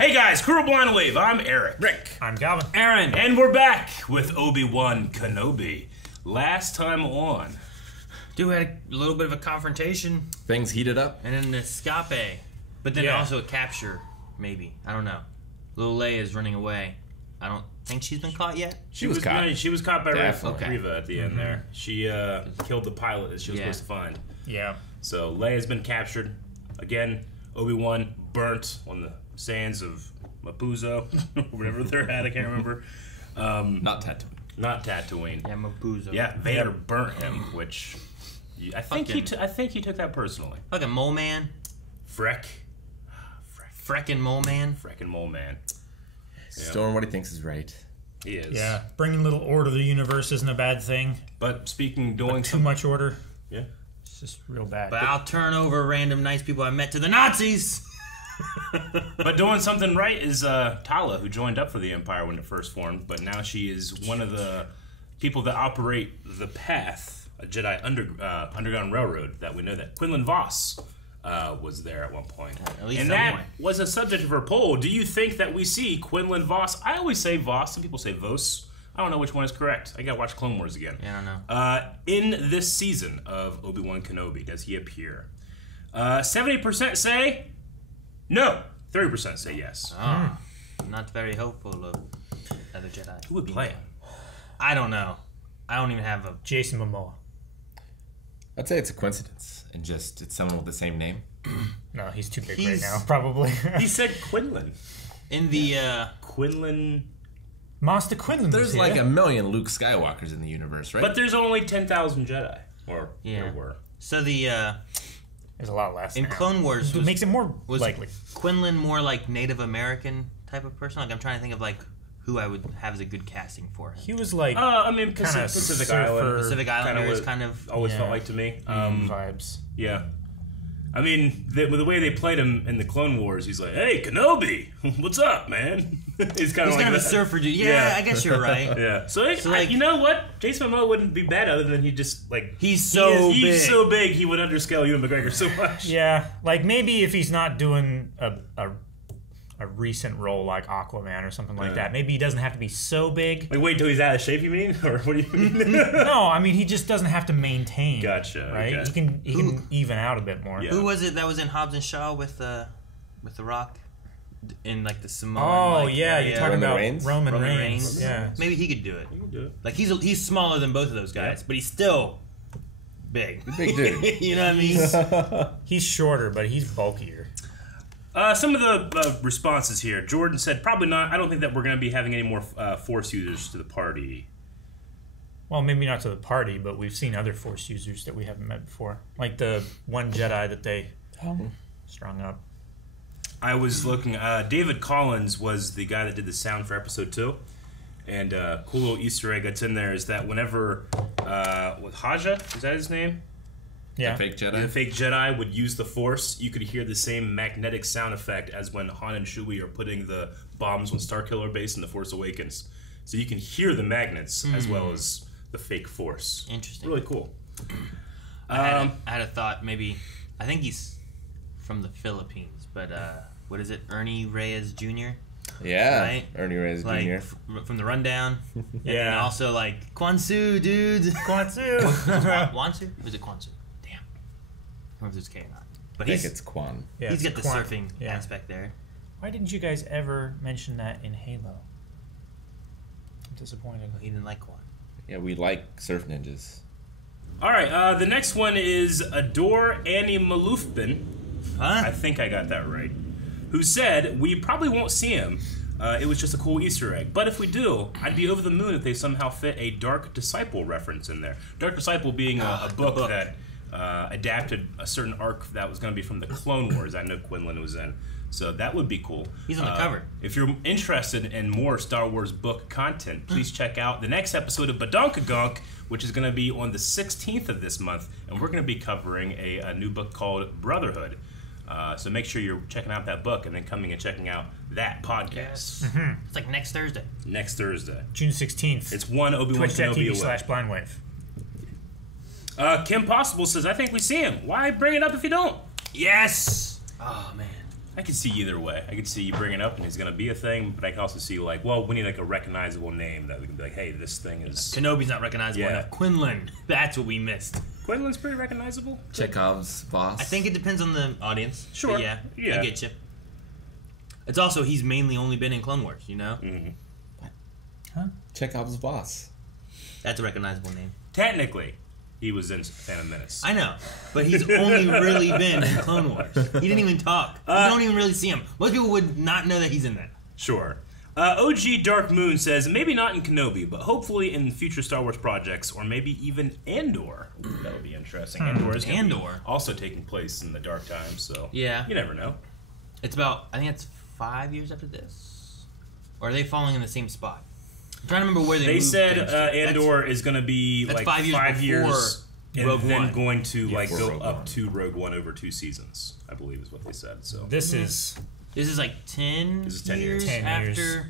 Hey guys, Crew Blind Wave, I'm Eric. Rick. I'm Calvin. Aaron. And we're back with Obi-Wan Kenobi. Last time on. Dude, we had a little bit of a confrontation. Things heated up. And then an escape. But then also a capture, maybe. I don't know. Little Leia is running away. I don't think she's been caught yet. She was caught. No, she was caught by Definitely. Riva at the end there. She killed the pilot that she was supposed to find. Yeah. So Leia's been captured. Again, Obi-Wan burnt on the sands of Mapuzo, whatever they're at, I can't remember. Not Tatooine. Not Tatooine. Yeah, Mapuzo. Yeah, Vader burnt him, which I think he took that personally. Like a mole man. Freckin' mole man. Freckin' mole man. He's doing what he thinks is right. He is. Yeah. Bringing a little order to the universe isn't a bad thing. But doing too much order. Yeah. It's just real bad. But I'll turn over random nice people I met to the Nazis. But doing something right is Tala, who joined up for the Empire when it first formed, but now she is one of the people that operate the Path, a Jedi underground railroad that we know that Quinlan Voss was there at one point. At least and that was a subject of her poll. Do you think that we see Quinlan Voss? I always say Voss. Some people say Vos. I don't know which one is correct. I gotta watch Clone Wars again. Yeah, I don't know. In this season of Obi-Wan Kenobi, does he appear? 70% say no. 30% say yes. Oh, not very hopeful of other Jedi. Who would play him? I don't know. I don't even have a... Jason Momoa. I'd say it's a coincidence, and just it's someone with the same name. No, he's too big right now, probably. He said Quinlan. In the... Quinlan... Master Quinlan. There's like a million Luke Skywalkers in the universe, right? But there's only 10,000 Jedi. Or there were. So the... There's a lot less. In Clone Wars... It makes it more likely. Quinlan more like Native American type of person? Like, I'm trying to think of, like, who I would have as a good casting for him. He was like... I mean, Pacific Island. Pacific Islander is kind of... Always felt like to me. vibes. Yeah. I mean, the way they played him in the Clone Wars, he's like, "Hey, Kenobi, what's up, man?" He's kind of a surfer dude. Yeah, I guess you're right. Yeah. So like, you know what? Jason Momoa wouldn't be bad other than he just, like... He's so big, he would underscale Ewan McGregor so much. Yeah. Like, maybe if he's not doing a recent role like Aquaman or something like that, maybe he doesn't have to be so big. Like, wait till he's out of shape, you mean? Or what do you mean? No, I mean, he just doesn't have to maintain. Gotcha. Right? Okay. He can even out a bit more. Yeah. Who was it that was in Hobbs and Shaw with The Rock? In, like, the Samoan... Oh, yeah, you're talking about Roman Reigns. Yeah. Maybe he could do it. He can do it. Like, he's smaller than both of those guys, but he's still big. Big dude. You know what I mean? He's shorter, but he's bulkier. Some of the responses here. Jordan said, probably not. I don't think that we're going to be having any more Force users to the party. Well, maybe not to the party, but we've seen other Force users that we haven't met before. Like the one Jedi that they strung up. I was looking. David Collins was the guy that did the sound for episode 2. And cool little Easter egg that's in there is that whenever Haja, is that his name? Yeah. The fake Jedi? The fake Jedi would use the Force. You could hear the same magnetic sound effect as when Han and Chewie are putting the bombs on Starkiller Base in The Force Awakens. So you can hear the magnets as well as the fake Force. Interesting. Really cool. I had a thought, maybe... I think he's from the Philippines, but what is it? Ernie Reyes Jr.? Yeah. Right? Ernie Reyes Like, Jr. From the Rundown. Yeah. And also, like, Kwansu, dudes. Kwansu. Wansu? Or is it Kwansu? Damn. I don't know if it's K or not. But I think it's Quan. Yeah, he's got the Quan. surfing aspect there. Why didn't you guys ever mention that in Halo? I'm disappointed. He didn't like Quan. Yeah, we like surf ninjas. All right, the next one is Adore Annie Maloufbin. Huh? I think I got that right. Who said, we probably won't see him. It was just a cool Easter egg. But if we do, I'd be over the moon if they somehow fit a Dark Disciple reference in there. Dark Disciple being a book that adapted a certain arc that was going to be from the Clone Wars. I know Quinlan was in. So that would be cool. He's on the cover. If you're interested in more Star Wars book content, please check out the next episode of Badonkagunk, which is going to be on the 16th of this month. And we're going to be covering a new book called Brotherhood. So make sure you're checking out that book and then coming and checking out that podcast. Yes. It's like next Thursday. Next Thursday. June 16th. It's one Obi-Wan Kenobi away. Twitch.tv/blindwave. Kim Possible says, I think we see him. Why bring it up if you don't? Yes! Oh, man. I can see either way. I can see you bring it up and it's going to be a thing, but I can also see like, well, we need like a recognizable name that we can be like, hey, this thing is... Kenobi's not recognizable Yeah. enough. Quinlan. That's what we missed. Quinlan's pretty recognizable. Chekhov's boss. I think it depends on the audience. Sure. But yeah, Yeah. I get you. It's also, he's mainly only been in Clone Wars, you know? Chekhov's boss. That's a recognizable name. Technically, he was in Phantom Menace. I know, but he's only really been in Clone Wars. He didn't even talk. You don't even really see him. Most people would not know that he's in that. Sure. OG Dark Moon says, maybe not in Kenobi, but hopefully in future Star Wars projects, or maybe even Andor. Ooh, that would be interesting. Andor is gonna be Andor. also taking place in the Dark Times, so Yeah. you never know. It's about, I think it's 5 years after this. Or are they falling in the same spot? I'm trying to remember where they They moved said things. Andor is going to be that's like 5 years 5 years before and Rogue then One. going to like before go Rogue up One. to Rogue One over 2 seasons, I believe is what they said. So This is This is like 10, This is 10 years, years. 10 after. years.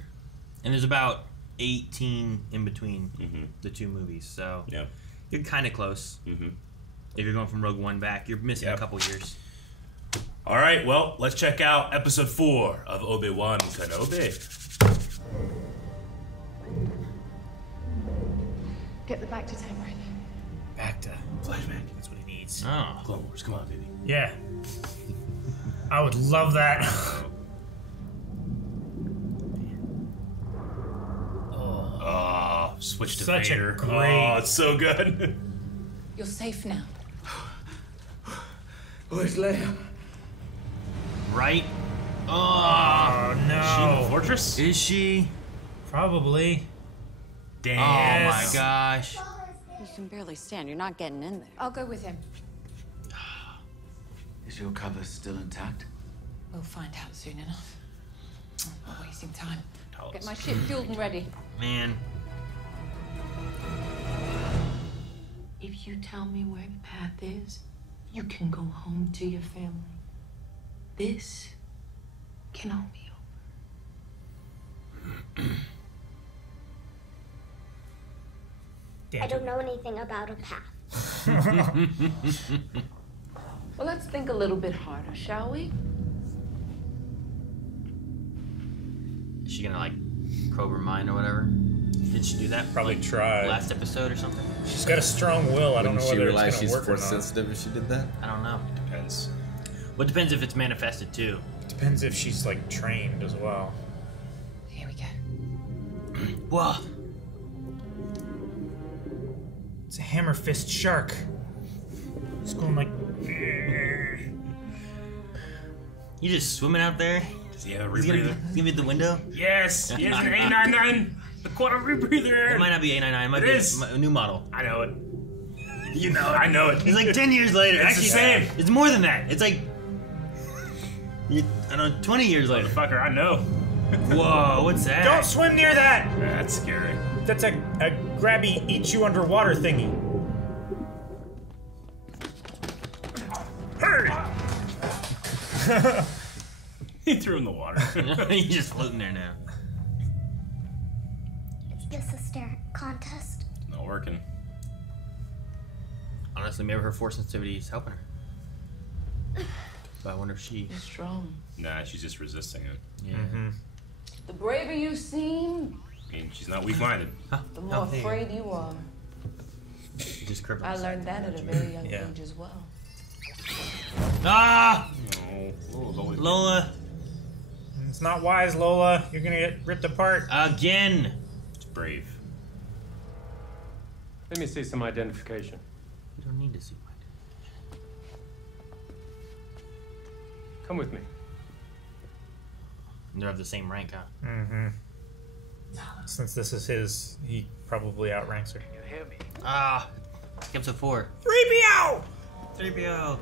And there's about 18 in between the two movies. So yeah. you're kind of close. If you're going from Rogue One back, you're missing a Yep. couple years. All right, well, let's check out episode 4 of Obi-Wan Kenobi. Get the back to time ready. back to flashback. That's what he needs. Oh. Clone Wars, come on, baby. Yeah. I would love that. Oh, switch to Such a Vader. great- Oh, it's so good. You're safe now. Where's Leia? Right? Oh. Oh She in the no. fortress? Is she? Probably. Damn. Oh Yes. my gosh. You can barely stand. You're not getting in there. I'll go with him. Is your cover still intact? We'll find out soon enough. I'm not wasting time. Tell Get us. my ship fueled and ready. Man. If you tell me where the path is, you can go home to your family. This can all be over. Damn. I don't know anything about a path. Well, let's think a little bit harder, shall we? Is she gonna like probe her mind or whatever? Did she do that? Probably like, tried. Last episode or something? She's got a strong will. I don't know Wouldn't she whether realize it's she's gonna work or force not. sensitive if she did that? I don't know. Depends. Well, it depends if it's manifested too. Depends if she's like trained as well. Here we go. Whoa. It's a hammer fist shark. It's going like. You just swimming out there? Does he have a He's gonna, rebreather? he's gonna be at the window? Yes! He has an A99! The quarter rebreather! It might not be A99. It might It be is. a new model. I know it. You know it. I know it. It's like 10 years later. It's Actually, the same. It's more than that. It's like, I don't know, 20 years later. Motherfucker, I know. Whoa, what's that? Don't swim near that! That's scary. That's a grabby eat you underwater thingy. Hey! He threw in the water. He's just floating there now. It's just a stare contest. Not working. Honestly, maybe her force sensitivity is helping her. But I wonder if she. You're strong. Nah, she's just resisting it. Yeah. The braver you seem, I mean, she's not weak-minded. the more there you go. afraid you are. She just crippled I herself. learned that at a very young Yeah. age as well. Ah! No. Lola's always Lola, It's not wise, Lola. You're gonna get ripped apart. again! It's brave. Let me see some identification. You don't need to see my. Come with me. They're of the same rank, huh? Mm-hmm. Since this is his, he probably outranks her. You hear me? Ah! Episode 4. 3PO! 3PO!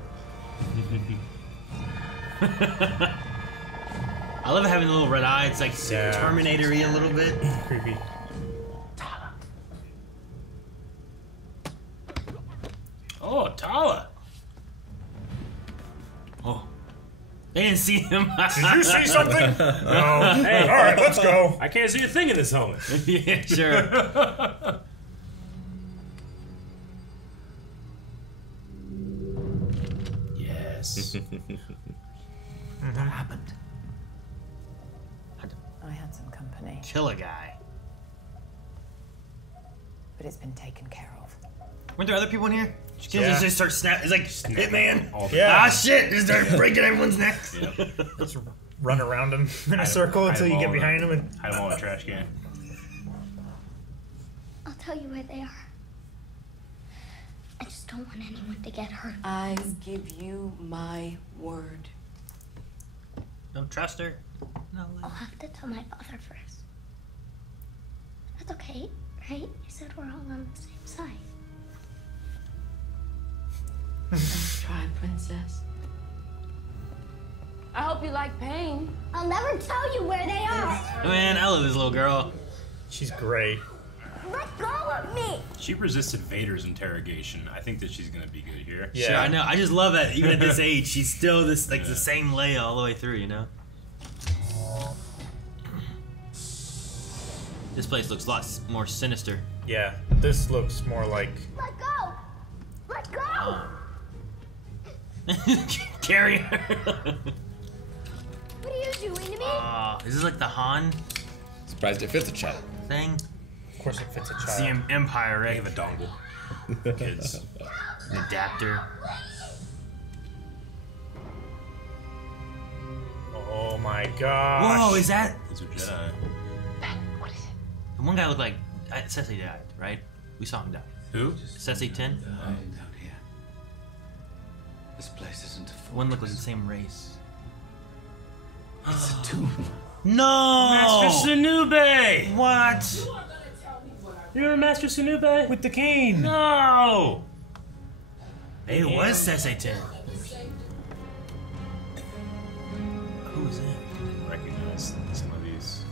I love having the little red eye. It's like super Yeah. Terminator-y a little bit. Creepy. Oh, Tala. Oh. They didn't see him. Did you see something? No. Hey, all right, let's go. I can't see a thing in this helmet. Yeah, sure. Yes. What happened? company, Kill a guy. but it's been taken care of. Weren't there other people in here? Yeah. Just start snap. It's like Hitman. Yeah. Ah shit! Just start breaking everyone's necks. Let's run around him in a circle hide until you them get all behind him. And Hide them all in a trash can. I'll tell you where they are. I just don't want anyone to get hurt. I give you my word. Don't trust her. No. I'll have to tell my father first. That's okay, right? You said we're all on the same side. Try, princess. I hope you like pain. I'll never tell you where they are. Man, I love this little girl. she's great. Let go of me. She resisted Vader's interrogation. I think that she's gonna be good here. Yeah. Sure, I know. I just love that even at this age, she's still this like the same Leia all the way through. You know. This place looks a lot more sinister. Yeah, this looks more like Let go. Let go. Carry her. What are you doing to me? Is this like the Han Surprised it fits a child. thing? of course it fits a It's the child. Empire, I right? have a dongle. Kids. An adapter. Oh my gosh. Whoa, is that These are Jedi. What is it? the one guy looked like Ceci died, right? We saw him die. Who? Ceci 10? Down here. This place isn't a One looked like the same race. It's a tomb. No! Master Sunube! What? You remember Master Sunube? With the cane. No! It was Ceci 10. Who is that? Didn't recognize some of these.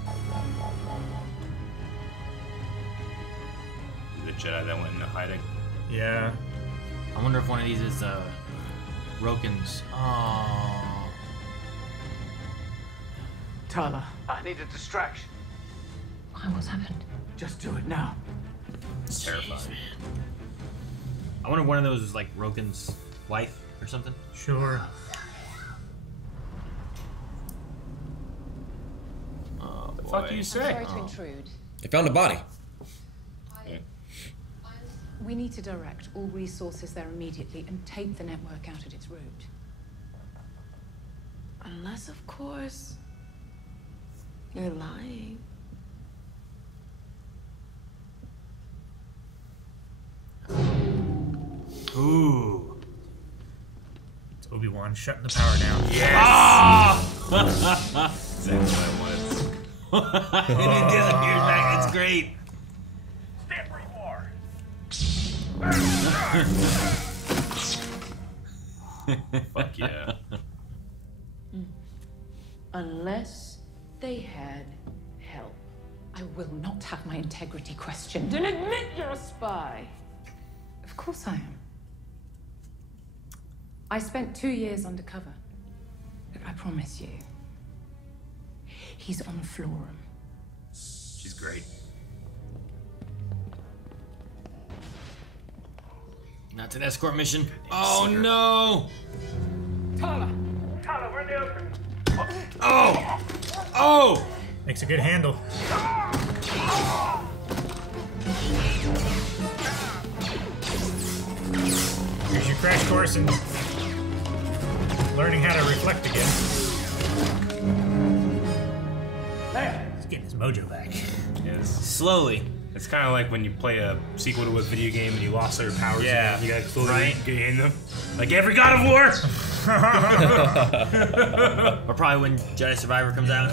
The Jedi that went into hiding. Yeah. I wonder if one of these is Roken's. Oh. Tala, I need a distraction. Why? What's happened? Just do it now. It's terrifying. I wonder if one of those is like Roken's wife or something. Sure. Oh, The fuck you say? Sorry to intrude. They found a body. We need to direct all resources there immediately and take the network out at its root. Unless, of course, you're lying. Ooh. It's Obi-Wan shutting the power down. Exactly what I wanted. It disappears back. It's great. Stand where you are. Fuck yeah. Unless they had help. I will not have my integrity questioned. And admit you're a spy. Of course I am. I spent 2 years undercover. But I promise you, he's on Florum. She's great. Not to an escort mission. Oh no! Tala, we're in the open. Oh! Oh! Makes a good handle. Here's your crash course in learning how to reflect again. He's getting his mojo back. Yes. Slowly. It's kind of like when you play a sequel to a video game and you lost all your powers. Yeah. Again. You gotta slowly Right. gain them. Like every God of War! Or probably when Jedi Survivor comes out.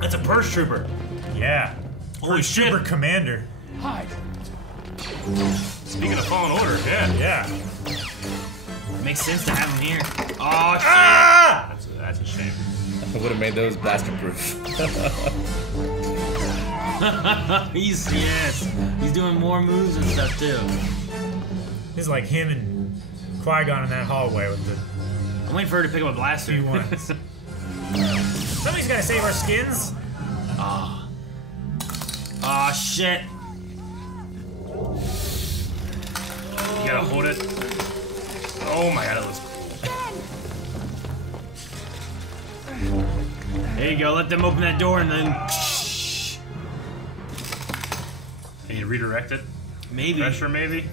That's a Purge Trooper. Yeah. Holy shit. Super Commander. Hide. Speaking of Fallen Order, yeah. Yeah. Makes sense to have him here. Oh shit! Ah! That's a shame. I would have made those blaster proof. He's doing more moves and stuff too. This is like him and Qui-Gon in that hallway with the I'm waiting for her to pick up a blaster. few ones. Somebody's gotta save our skins. Oh shit! You gotta hold it. Oh my god, it looks cool. There you go. Let them open that door and then. Can you redirect it? Maybe. Pressure, maybe?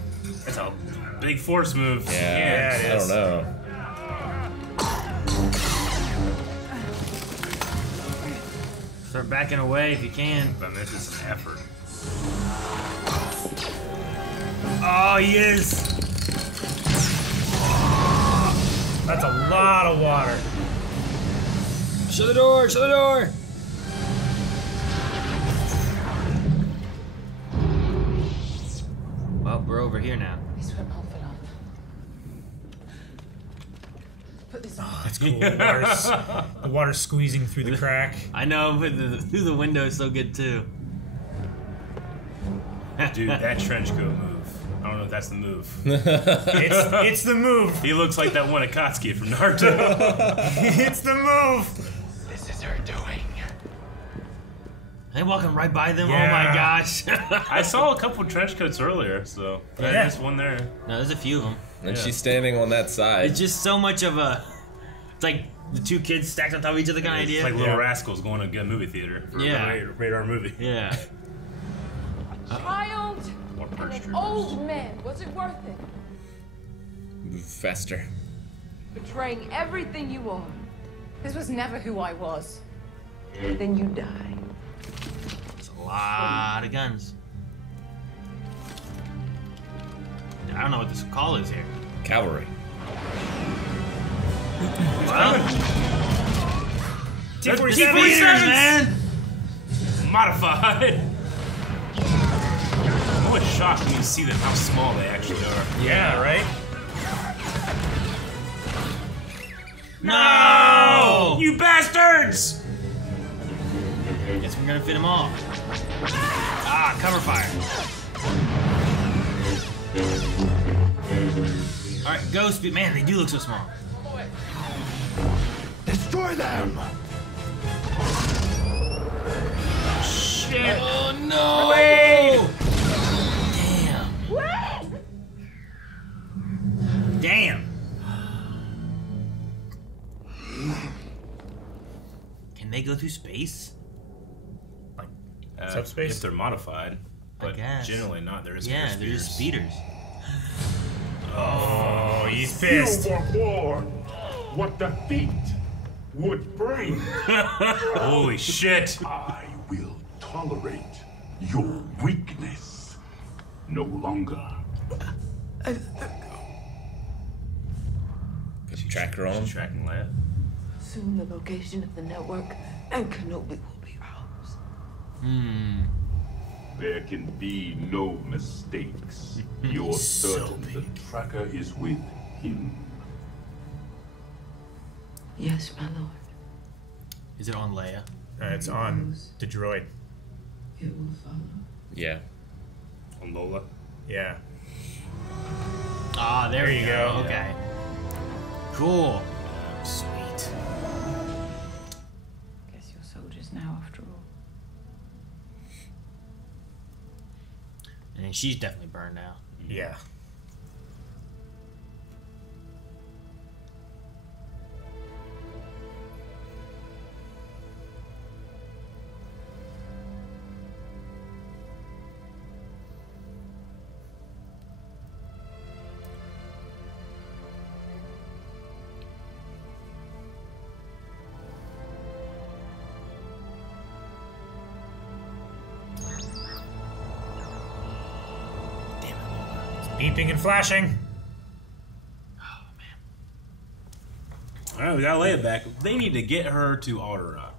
That's a big force move. Yeah, it I is. don't know. Start backing away if you can. But this is an effort. Oh, he is. That's a lot of water. Shut the door! Shut the door! Well, we're over here now. This won't hold for long. Put this on. That's cool. The water's squeezing through the crack. I know, but through the window is so good too. Dude, that trench coat move. I don't know if that's the move. It's the move. He looks like that one Akatsuki from Naruto. It's the move. This is her doing. They walking right by them. Yeah. Oh my gosh! I saw a couple trench coats earlier, so Yeah. there's one there. No, there's a few of them. And she's standing on that side. It's just so much of a. It's like the two kids stacked on top of each other kind of idea. It's like Little Rascals going to a good movie theater for a radar movie. Yeah. Child and an old man. Was it worth it? Move faster. Betraying everything you are. This was never who I was. Then you die. It's a lot of guns. I don't know what this call is here. Cavalry. Well, T-47s, man. Modified. I'm always shocked when you see them how small they actually are. Yeah, right? No! You bastards! Guess we're gonna fit them all. Ah, cover fire. Alright, go speed. Man, they do look so small. Destroy them! Shit! Oh no! Damn. Damn. Can they go through space? Subspace? If they're modified. But guess. generally not. They're just Yeah, they're just speeders. Oh, he's pissed. You were born what defeat would bring. Holy shit. I will tolerate your weakness no longer. Put the tracker on. Tracking Leia. Soon the location of the network and Kenobi will be ours. There can be no mistakes. You're certain the tracker is with him. Yes, my lord. Is it on Leia? It's on the droid. It will follow. Yeah. On Lola. Yeah. Ah, there you go. Okay. Cool. Sweet. Guess you're soldiers now, after all. And then she's definitely burned out. Yeah. Beeping and flashing. Alright, we gotta lay it back. They need to get her to Alderaan.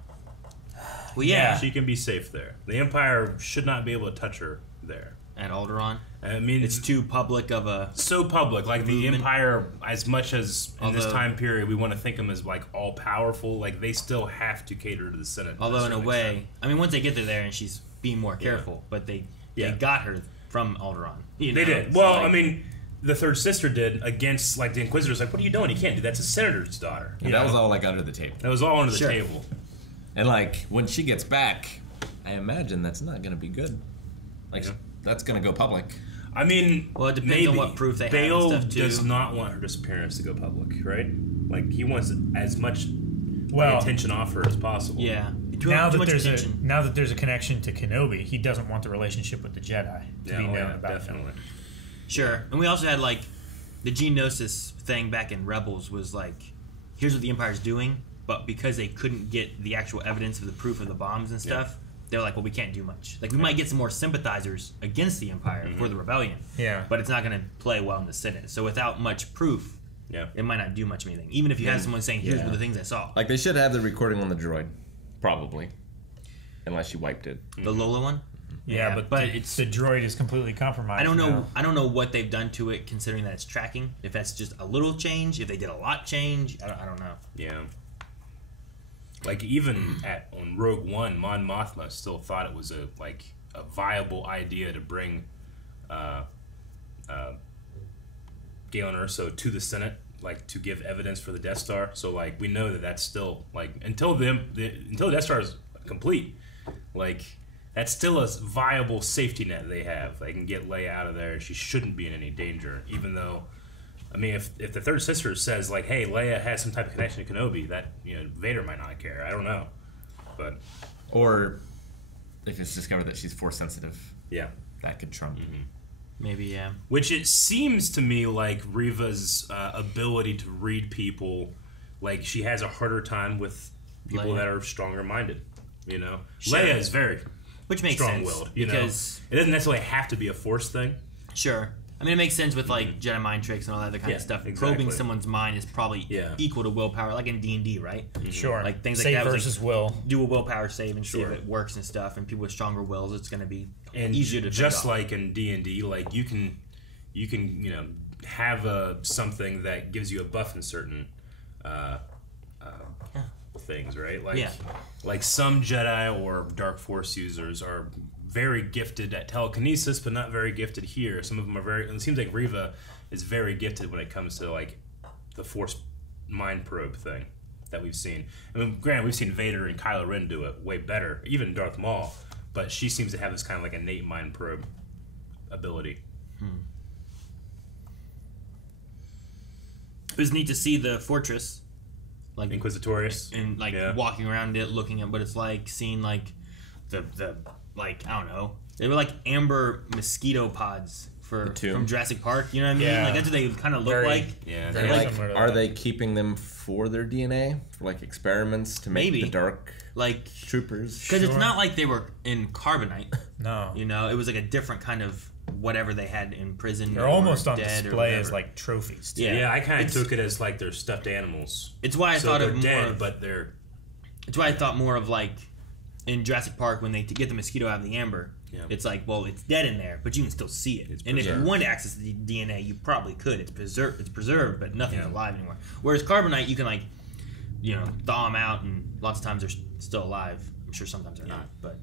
Well, yeah. She can be safe there. The Empire should not be able to touch her there. At Alderaan. I mean, It's too public of a. so public. Like the movement. Empire, as much as in this Although- time period we want to think them as like all powerful, like they still have to cater to the Senate. to Although in a certain way, extent. I mean, once they get there and she's being more careful, but they got her from Alderaan. You They know? did. It's Well, like- I mean, the third sister did against like the Inquisitors. Like, what are you doing? You can't do that. It's a senator's daughter. And that was all like under the table. That was all under the Sure. table. And like when she gets back, I imagine that's not gonna be good. Like that's gonna go public. I mean, Well, it depends maybe. on what proof they have and Bale stuff, too. does not want her disappearance to go public, right? Like he wants as much Well, attention off her as possible. Yeah. Now that there's a connection to Kenobi, he doesn't want the relationship with the Jedi to be known about. Definitely. Sure. And we also had like the Geonosis thing back in Rebels was like, here's what the Empire's doing, but because they couldn't get the actual evidence of the proof of the bombs and stuff, they're like, well, we can't do much. Like, we might get some more sympathizers against the Empire for the rebellion. Yeah. But it's not going to play well in the Senate. So without much proof, it might not do much of anything. Even if you have someone saying, here's the things I saw. Like, they should have the recording on the droid. Probably. Unless you wiped it. The Lola one? Yeah, but it's the droid is completely compromised. I don't know. now. I don't know what they've done to it, considering that it's tracking. If that's just a little change, if they did a lot change, I don't know. Yeah. Like even on Rogue One, Mon Mothma still thought it was a viable idea to bring Galen Erso to the Senate, like to give evidence for the Death Star. So like we know that that's still like until the Death Star is complete, like that's still a viable safety net they have. They can get Leia out of there. She shouldn't be in any danger, even though. I mean, if the third sister says like, "Hey, Leia has some type of connection to Kenobi," that Vader might not care. I don't know, but or if it's discovered that she's Force sensitive, that could trump. Maybe Which it seems to me like Reva's ability to read people, like she has a harder time with people that are stronger minded. Sure. Leia is very sense strong-willed. Because it doesn't necessarily have to be a Force thing. Sure. I mean, it makes sense with like Jedi mind tricks and all that other kind of stuff. Exactly. Probing someone's mind is probably equal to willpower, like in D&D, right? Sure. Like things save like that versus will. Do a willpower save and see if it works and stuff. And people with stronger wills, it's going to be easier to just like in D&D, like you can have something that gives you a buff in certain things, right? Like some Jedi or Dark Force users are very gifted at telekinesis, but not very gifted here. Some of them are very. It seems like Reva is very gifted when it comes to like the Force mind probe thing that we've seen. I mean, granted, we've seen Vader and Kylo Ren do it way better, even Darth Maul, but she seems to have this kind of like innate mind probe ability. It was neat to see the fortress, like Inquisitorius, and like walking around it, looking at what it's like, seeing like the like I don't know, they were like amber mosquito pods from Jurassic Park. You know what I mean? Yeah. Like that's what they kind of look like. Yeah. They're like, are they keeping them for their DNA for like experiments to make the dark troopers? Because it's not like they were in carbonite. No. It was like a different kind of whatever they had in prison. They're almost on display as like trophies. Too. Yeah, I kind of took it as like they're stuffed animals. It's why I thought they're of dead, more but they're. It's why I thought more of like in Jurassic Park when they get the mosquito out of the amber. Yeah. It's like, well, it's dead in there, but you can still see it. And if you want to access the DNA, you probably could. It's preserved, but nothing's alive anymore. Whereas carbonite, you can like, thaw them out, and lots of times they're still alive. I'm sure sometimes they're not, but.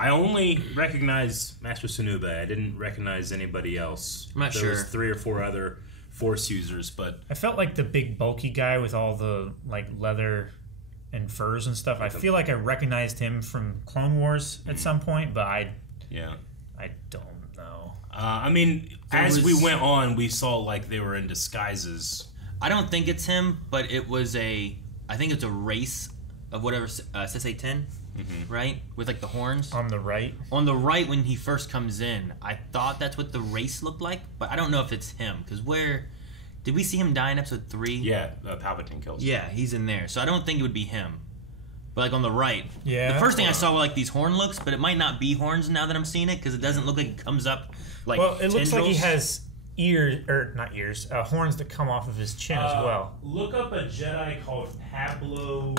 I only recognize Master Sunube. I didn't recognize anybody else. I'm not there sure. was 3 or 4 other Force users, but I felt like the big bulky guy with all the like leather and furs and stuff. I feel like I recognized him from Clone Wars at some point, but I don't know. I mean, as we went on, we saw like they were in disguises. I don't think it's him, but it was I think it's a race of whatever Sese-10, right? With like the horns on the right. On the right, when he first comes in, I thought that's what the race looked like, but I don't know if it's him because where. Did we see him die in episode 3? Yeah, Palpatine kills him. Yeah, he's in there. So I don't think it would be him. But like on the right. Yeah. The first thing I saw were like these horn looks, but it might not be horns now that I'm seeing it because it doesn't look like it comes up like it looks like he has ears, or not ears, horns that come off of his chin as well. Look up a Jedi called Pablo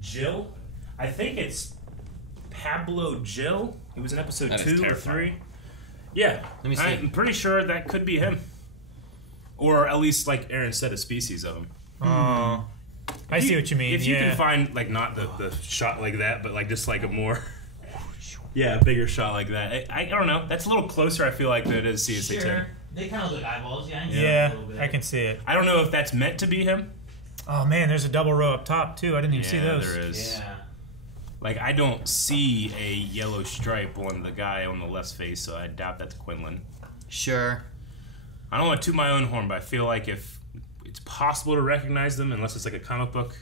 Jill. I think it's Pablo Jill. He was in episode 2 or 3. Yeah. Let me see. I'm pretty sure that could be him. Or at least, like Aaron said, a species of them. Oh. I see what you mean. If you can find, like, not the shot like that, but, like, just, like, a more... a bigger shot like that. I don't know. That's a little closer, I feel like, than it is CSA-10. Sure. They kind of look eyeballs, Yeah, I can see it. I don't know if that's meant to be him. Oh, man, there's a double row up top, too. I didn't even see those. There is. Yeah. Like, I don't see a yellow stripe on the guy on the left face, so I doubt that's Quinlan. Sure. I don't want to toot my own horn, but I feel like if it's possible to recognize them, unless it's like a comic book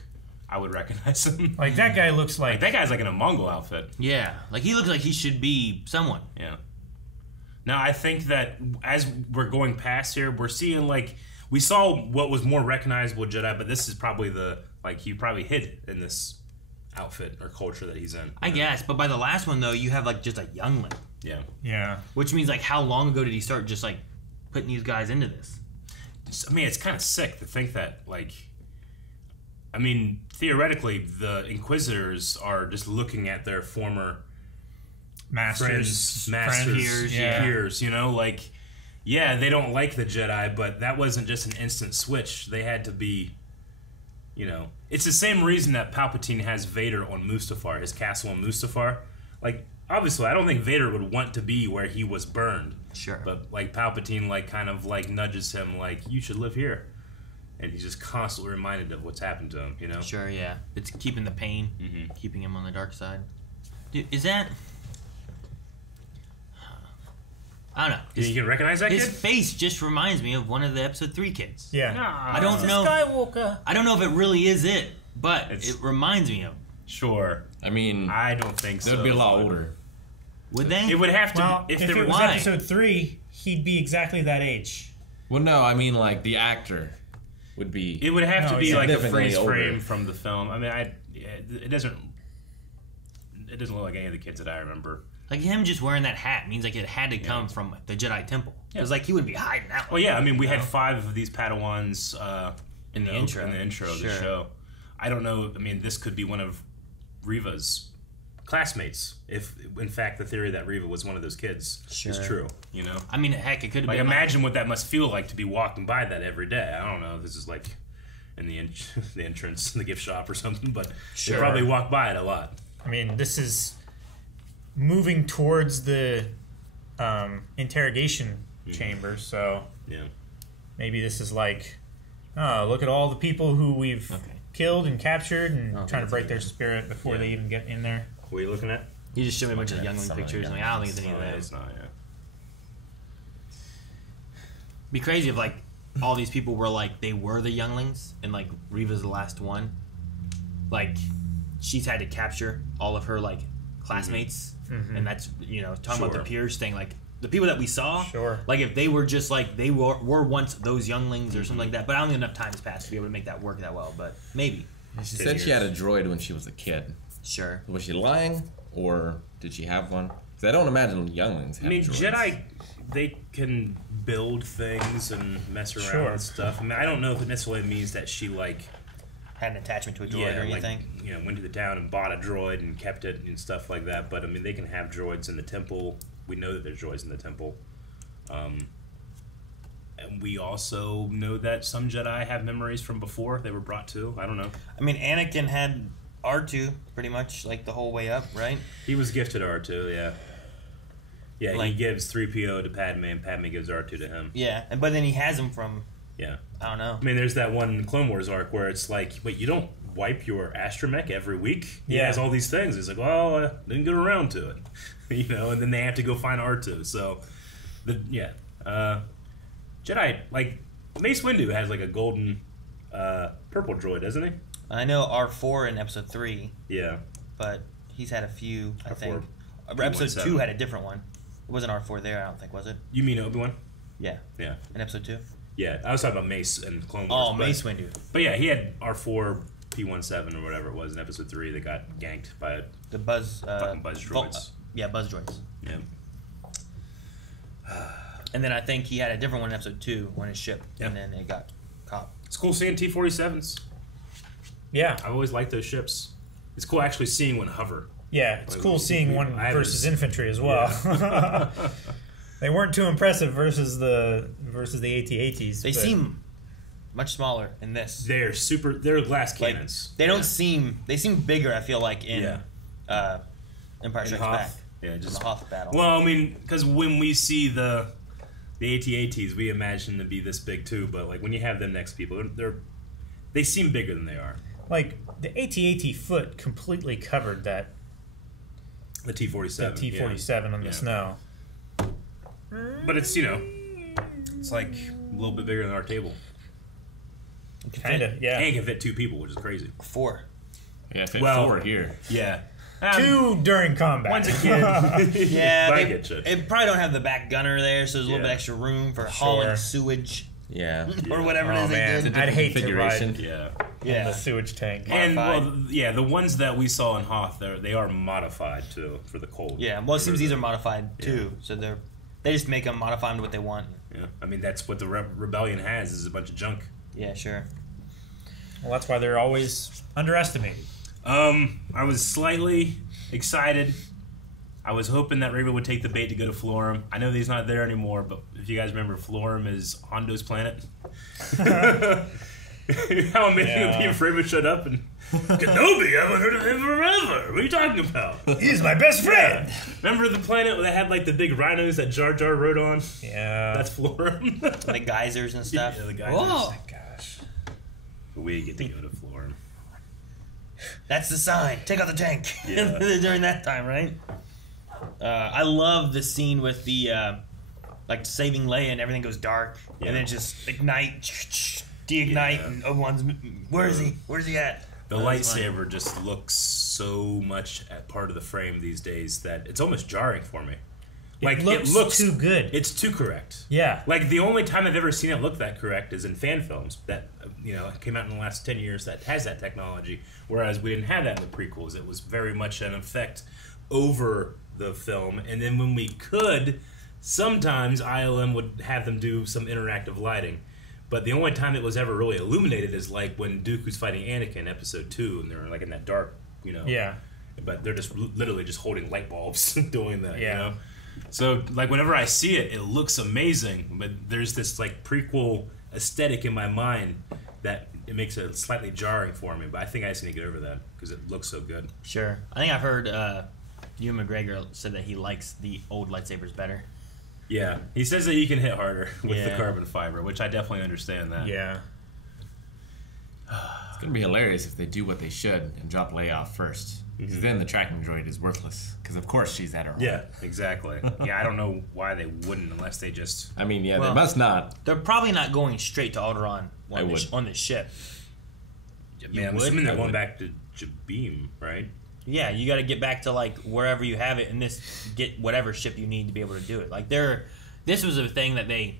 I would recognize him. Like that guy looks like that guy's like in a Mongol outfit. Yeah, like he looks like he should be someone. Yeah. Now I think that as we're going past here, we're seeing like we saw what was more recognizable Jedi, but this is probably he probably hid in this outfit or culture that he's in. I guess, but by the last one though, you have like just a youngling. Yeah. Yeah. Which means like how long ago did he start just like putting these guys into this? I mean, it's kind of sick to think that like. I mean, theoretically, the Inquisitors are just looking at their former masters, peers, you know, like, yeah, they don't like the Jedi, but that wasn't just an instant switch. They had to be, you know, it's the same reason that Palpatine has Vader on Mustafar, his castle on Mustafar. Like, obviously, I don't think Vader would want to be where he was burned. Sure. But, like, Palpatine, like, kind of, like, nudges him, like, you should live here. And he's just constantly reminded of what's happened to him, you know? Sure, yeah. It's keeping the pain, keeping him on the dark side. Dude, is that... I don't know. You can recognize that his kid? His face just reminds me of one of the Episode 3 kids. Yeah. I don't know. Skywalker. I don't know if it really is it, but it reminds me of. Sure. I mean... I don't think so. They'd be a lot older. Would they? It would have to... Well, if it was Episode 3, he'd be exactly that age. Well, no, I mean, like, the actor... would be. It would have to be like a freeze frame from the film. I mean, it doesn't look like any of the kids that I remember. Like him just wearing that hat means like it had to come from the Jedi Temple. It was like he wouldn't be hiding out. Well, yeah, I mean, we had 5 of these Padawans in the intro of the show. I don't know. I mean, this could be one of Reva's classmates, if in fact the theory that Reva was one of those kids is true, you know. I mean, heck, it could have like been. Imagine what that must feel like to be walking by that every day. I don't know. This is like in the entrance in the gift shop or something, but they probably walk by it a lot. I mean, this is moving towards the interrogation chamber, so maybe this is like, oh, look at all the people who we've killed and captured, and trying to break their spirit before they even get in there. What are you looking at? You just showed me a bunch of youngling pictures. And like, I don't think it's any of that. It's not. Be crazy if like all these people were like they were the younglings, and like Reva's the last one. Like she's had to capture all of her like classmates, and that's talking about the peers thing. Like the people that we saw, like if they were just like they were once those younglings or something like that. But I don't think enough time has passed to be able to make that work that well. But maybe. She said she had a droid when she was a kid. Sure. Was she lying, or did she have one? Because I don't imagine younglings have droids. Jedi, they can build things and mess around with stuff. I mean, I don't know if it necessarily means that she like had an attachment to a droid or anything. Like, went to the town and bought a droid and kept it and stuff like that. But I mean, they can have droids in the temple. We know that there's droids in the temple. And we also know that some Jedi have memories from before they were brought to. I don't know. I mean, Anakin had R2 pretty much like the whole way up, right? He was gifted R2, yeah. Yeah, like, he gives 3PO to Padme, and Padme gives R2 to him. Yeah, but then he has him from... Yeah. I don't know. I mean, there's that one Clone Wars arc where it's like, wait, you don't wipe your astromech every week? He has all these things. He's like, well, I didn't get around to it. And then they have to go find R2. So, Jedi, like, Mace Windu has like a golden purple droid, doesn't he? I know R4 in Episode 3. Yeah. But he's had a few, I think. R4, Episode 2 had a different one. It wasn't R4 there, I don't think, was it? You mean Obi-Wan? Yeah. Yeah. In Episode 2? Yeah, I was talking about Mace and Clone Wars. Oh, Mace Windu. But yeah, he had R4 P-17 or whatever it was in Episode 3 that got ganked by the Buzz droids. Buzz droids. Yeah. And then I think he had a different one in Episode 2 on his ship, and then it got caught. It's cool seeing T-47s. Yeah. I've always liked those ships. It's cool actually seeing one hover. Yeah, it's cool seeing one versus infantry as well. Yeah. They weren't too impressive versus the AT-ATs. They seem much smaller in this. They're glass cannons. They don't seem... They seem bigger, I feel like, in Empire Strikes Back. Yeah, just the Hoth battle. Well, I mean, because when we see the AT-ATs, we imagine them to be this big too, but like when you have them next to people, they seem bigger than they are. Like, the AT-AT foot completely covered that. The T-47. The T-47 on the snow. But it's, it's like a little bit bigger than our table. Kind of, yeah. And it can fit 2 people, which is crazy. 4. Yeah, fit 4 here. Yeah. 2 during combat. One's a kid. Yeah, I get you. It probably don't have the back gunner there, so there's a little bit extra room for hauling sewage. Yeah. Or whatever it is man. they did. I'd hate to ride in the sewage tank. And the ones that we saw in Hoth, they are modified too for the cold. Yeah, well, it seems these are modified too, so they just make them modify them to what they want. Yeah, I mean that's what the rebellion has is a bunch of junk. Yeah, sure. Well, that's why they're always underestimated. I was slightly excited. I was hoping that Raven would take the bait to go to Florum. I know that he's not there anymore, but if you guys remember, Florum is Hondo's planet. How amazing it would be if Raven showed up and Kenobi, I haven't heard of him forever. What are you talking about? He's my best friend. Remember the planet that had like the big rhinos that Jar Jar rode on? Yeah. That's Florum. The geysers and stuff. Yeah, the geysers. Whoa. Gosh. We get to go to Florum. That's the sign. Take out the tank. Yeah. During that time, right? I love the scene with the like saving Leia and everything goes dark and then just ignite, de-ignite, and Obi-Wan's where is he? Where's he at? The lightsaber just looks so much at part of the frame these days that it's almost jarring for me. Like it looks too good. It's too correct. Yeah. Like the only time I've ever seen it look that correct is in fan films that came out in the last 10 years that has that technology. Whereas we didn't have that in the prequels. It was very much an effect over the film, and then when we could, sometimes ILM would have them do some interactive lighting. But the only time it was ever really illuminated is like when Dooku's fighting Anakin in Episode 2, and they're like in that dark, Yeah. But they're just literally just holding light bulbs doing that, So like whenever I see it, it looks amazing. But there's this like prequel aesthetic in my mind that it makes it slightly jarring for me. But I think I just need to get over that because it looks so good. Sure. I think I've heard Ewan McGregor said that he likes the old lightsabers better. Yeah, he says that you can hit harder with the carbon fiber, which I definitely understand that. Yeah. It's going to be hilarious if they do what they should and drop Leia off first. Because then the tracking droid is worthless. Because, of course, she's at her home. Yeah, exactly. I don't know why they wouldn't unless they just... I mean, they must not. They're probably not going straight to Alderaan on this ship. I'm assuming they're going back to Jabeam, right? Yeah, you got to get back to like wherever you have it, and get whatever ship you need to be able to do it. Like this was a thing that they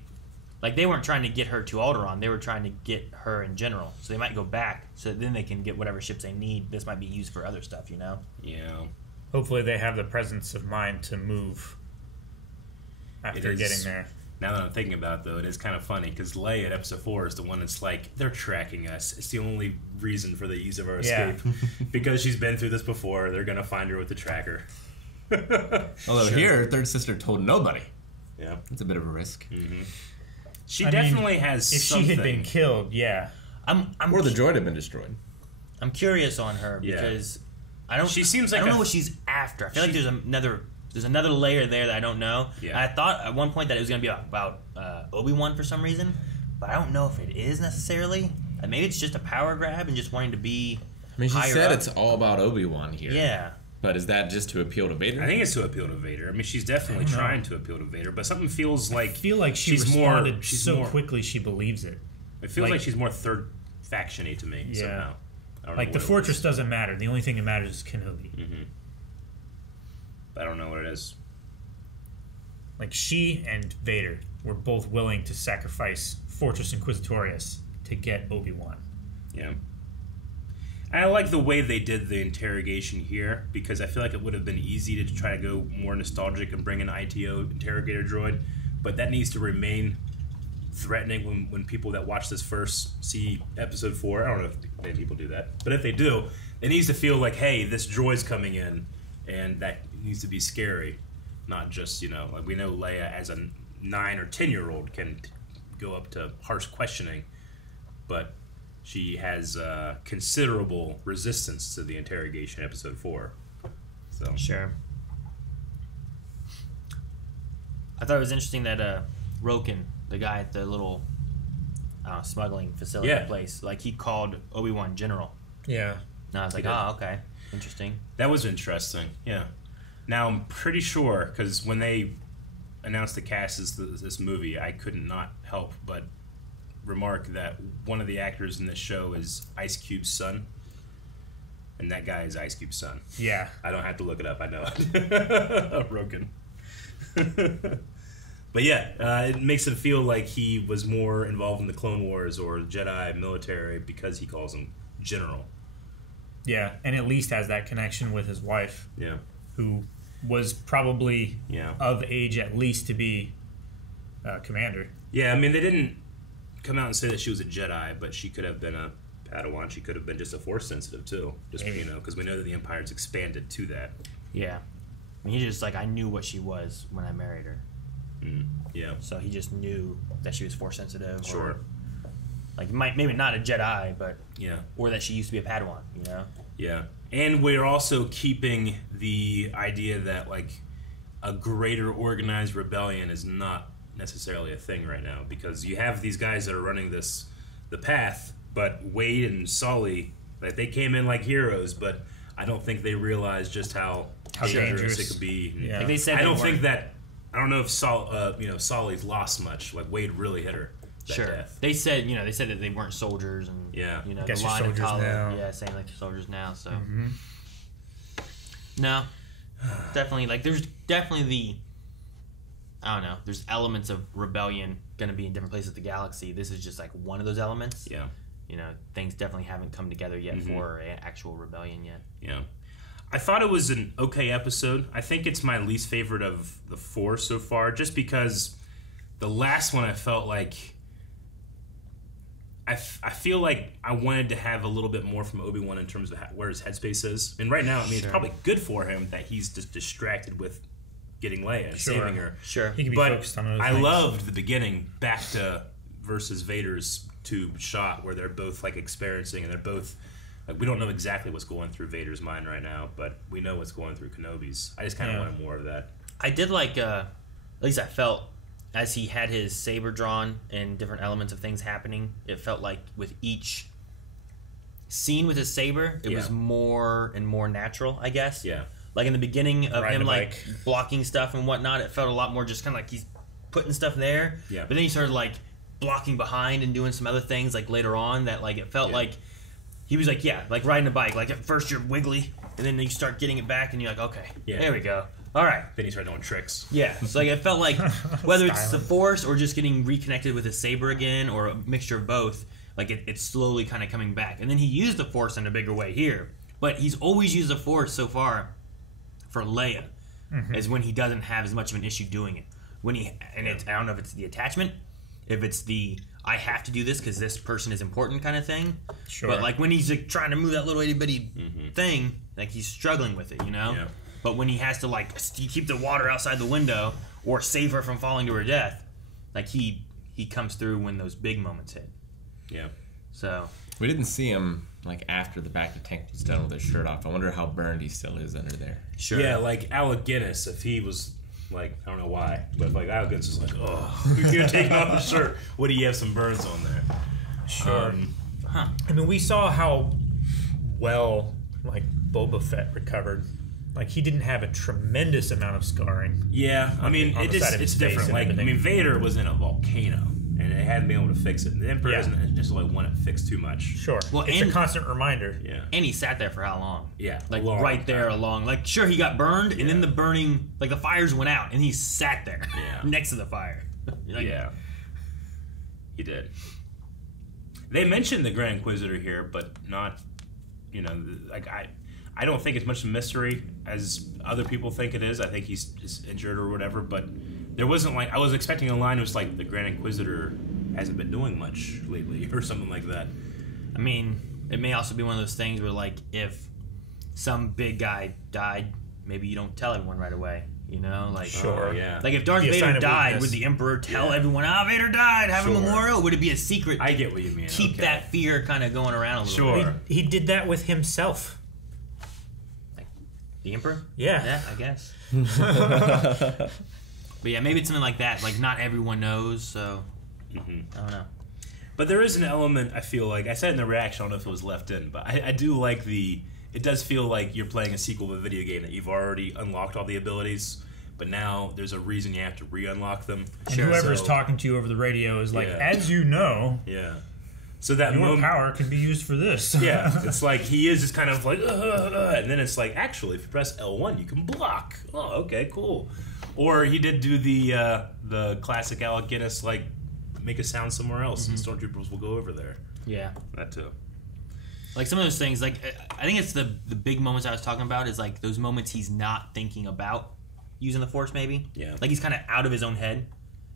weren't trying to get her to Alderaan; they were trying to get her in general. So they might go back, so that then they can get whatever ships they need. This might be used for other stuff, Yeah. Hopefully, they have the presence of mind to move after getting there. Now that I'm thinking about it, though, it is kind of funny because Leia at Episode 4 is the one that's like, they're tracking us. It's the only reason for the use of our escape. Because she's been through this before, they're going to find her with the tracker. Although here, third sister told nobody. Yeah. It's a bit of a risk. Mm-hmm. She definitely has if something. she had been killed, or the droid had been destroyed. I'm curious on her because She seems like I don't know what she's after. I feel like there's another layer there that I don't know. Yeah. I thought at one point that it was going to be about Obi-Wan for some reason, but I don't know if it is necessarily. Maybe it's just a power grab and just wanting to be I mean, she higher said up. it's all about Obi-Wan here. Yeah. But is that just to appeal to Vader? I think it's to appeal to Vader. I mean, she's definitely trying to appeal to Vader, but something feels like... I feel like she's responded so quickly she believes it. It feels like she's more third faction-y to me somehow. Like, the Fortress doesn't matter. The only thing that matters is Kenobi. Mm-hmm. I don't know what it is. Like, she and Vader were both willing to sacrifice Fortress Inquisitorius to get Obi-Wan. Yeah. I like the way they did the interrogation here because I feel like it would have been easy to try to go more nostalgic and bring an ITO interrogator droid, but that needs to remain threatening when people that watch this first see Episode 4. I don't know if many people do that, but if they do, it needs to feel like, hey, this droid's coming in, and that needs to be scary, not just, like we know Leia as a 9 or 10-year-old can go up to harsh questioning, but she has considerable resistance to the interrogation in Episode 4. So Sure. I thought it was interesting that Roken, the guy at the little smuggling facility place, like he called Obi-Wan General. Yeah. And I was like, okay. Interesting. that was interesting, yeah. Now, I'm pretty sure, because when they announced the cast of this movie, I could not help but remark that one of the actors in this show is Ice Cube's son. And that guy is Ice Cube's son. Yeah. I don't have to look it up. I know it. Broken. But yeah, it makes him feel like he was more involved in the Clone Wars or Jedi military because he calls him General. Yeah, and at least has that connection with his wife. Yeah. Who was probably of age at least to be commander. Yeah, I mean, they didn't come out and say that she was a Jedi, but she could have been a Padawan. She could have been just a Force sensitive too. Just Maybe. because we know that the Empire's expanded to that. Yeah. I mean, he's just like, I knew what she was when I married her. Yeah. So he just knew that she was Force sensitive. Sure. Or, like, maybe not a Jedi, but yeah, or that she used to be a Padawan. You know. Yeah, and we're also keeping the idea that like a greater organized rebellion is not necessarily a thing right now, because you have these guys that are running the path, but Wade and Sully, like, they came in like heroes, but I don't think they realized just how dangerous it could be. Yeah. Like they said, I don't know if Sully's lost much. Like, Wade really hit her. Sure. Death. They said that they weren't soldiers, and Guess the you're line of soldiers color, now. saying like you're soldiers now. So no, definitely there's definitely I don't know. There's elements of rebellion going to be in different places of the galaxy. This is just like one of those elements. Yeah. Things definitely haven't come together yet for an actual rebellion yet. Yeah. I thought it was an okay episode. I think it's my least favorite of the 4 so far, just because the last one I felt like I feel like I wanted to have a little bit more from Obi-Wan in terms of where his headspace is. And right now, I mean, it's probably good for him that he's just distracted with getting Leia and saving her. Sure. He can be focused on those I things. loved the beginning, Bacta versus Vader's tube shot, where they're both like experiencing, and they're both like, we don't know exactly what's going through Vader's mind right now, but we know what's going through Kenobi's. I just kind of wanted more of that. I did like, at least I felt, as he had his saber drawn and different elements of things happening, it felt like with each scene with his saber, it was more and more natural, I guess. Yeah. Like in the beginning of Riding him a like bike. blocking stuff and whatnot, it felt a lot more just kind of like he's putting stuff there. Yeah. But then he started like blocking behind and doing some other things like later on that like it felt like he was like like riding a bike. Like at first you're wiggly and then you start getting it back and you're like, okay, there we go. All right. Then he started doing tricks. Yeah, so like it felt like whether it's the Force or just getting reconnected with his saber again, or a mixture of both, like it's slowly kind of coming back. And then he used the Force in a bigger way here, but he's always used the Force so far for Leia, is when he doesn't have as much of an issue doing it. When I don't know if it's the attachment, if it's the I have to do this because this person is important kind of thing. Sure. But like when he's like trying to move that little itty bitty thing, like he's struggling with it, Yeah. But when he has to like keep the water outside the window or save her from falling to her death, like he comes through when those big moments hit. Yeah. So we didn't see him like after the back to tank was done with his shirt off. I wonder how burned he still is under there. Sure. Yeah, like Alec Guinness, if he was like, I don't know why, but like Alec Guinness is like, oh, you're taking off his shirt. What do you have some burns on there? Sure. I mean, we saw how well like Boba Fett recovered. Like, he didn't have a tremendous amount of scarring. Yeah, I mean, it's different. Like, I mean, Vader was in a volcano, and it hadn't been able to fix it. And the Emperor doesn't necessarily want it fixed too much. Sure. Well, it's a constant reminder. Yeah. And he sat there for how long? Yeah. Like right there along. Like sure he got burned and then the burning like the fires went out and he sat there next to the fire. Like, yeah. He did. They mentioned the Grand Inquisitor here, but not, like I don't think it's much of a mystery as other people think it is. I think he's just injured or whatever, but there wasn't like, I was expecting a line that was like, the Grand Inquisitor hasn't been doing much lately or something like that. I mean, it may also be one of those things where like if some big guy died, maybe you don't tell everyone right away. Like sure, yeah. Like if Darth Vader died, would the Emperor tell everyone, Vader died, have a memorial? Would it be a secret? I get what you mean. Keep that fear kind of going around a little bit. He did that with himself. The Emperor? Yeah. I guess. But yeah, maybe it's something like that. Like, not everyone knows, so I don't know. But there is an element, I feel like, I said in the reaction, I don't know if it was left in, but I do like it does feel like you're playing a sequel of a video game that you've already unlocked all the abilities, but now there's a reason you have to re-unlock them. And whoever's talking to you over the radio is like, as you know. Yeah. So that your moment, power can be used for this. Yeah, it's like he is just kind of like, and then it's like, actually, if you press L1, you can block. Oh, okay, cool. Or he did do the classic Alec Guinness, like, make a sound somewhere else, and stormtroopers will go over there. Yeah, that too. Like some of those things, like I think it's the big moments I was talking about is like those moments he's not thinking about using the Force, maybe. Yeah. Like he's kind of out of his own head,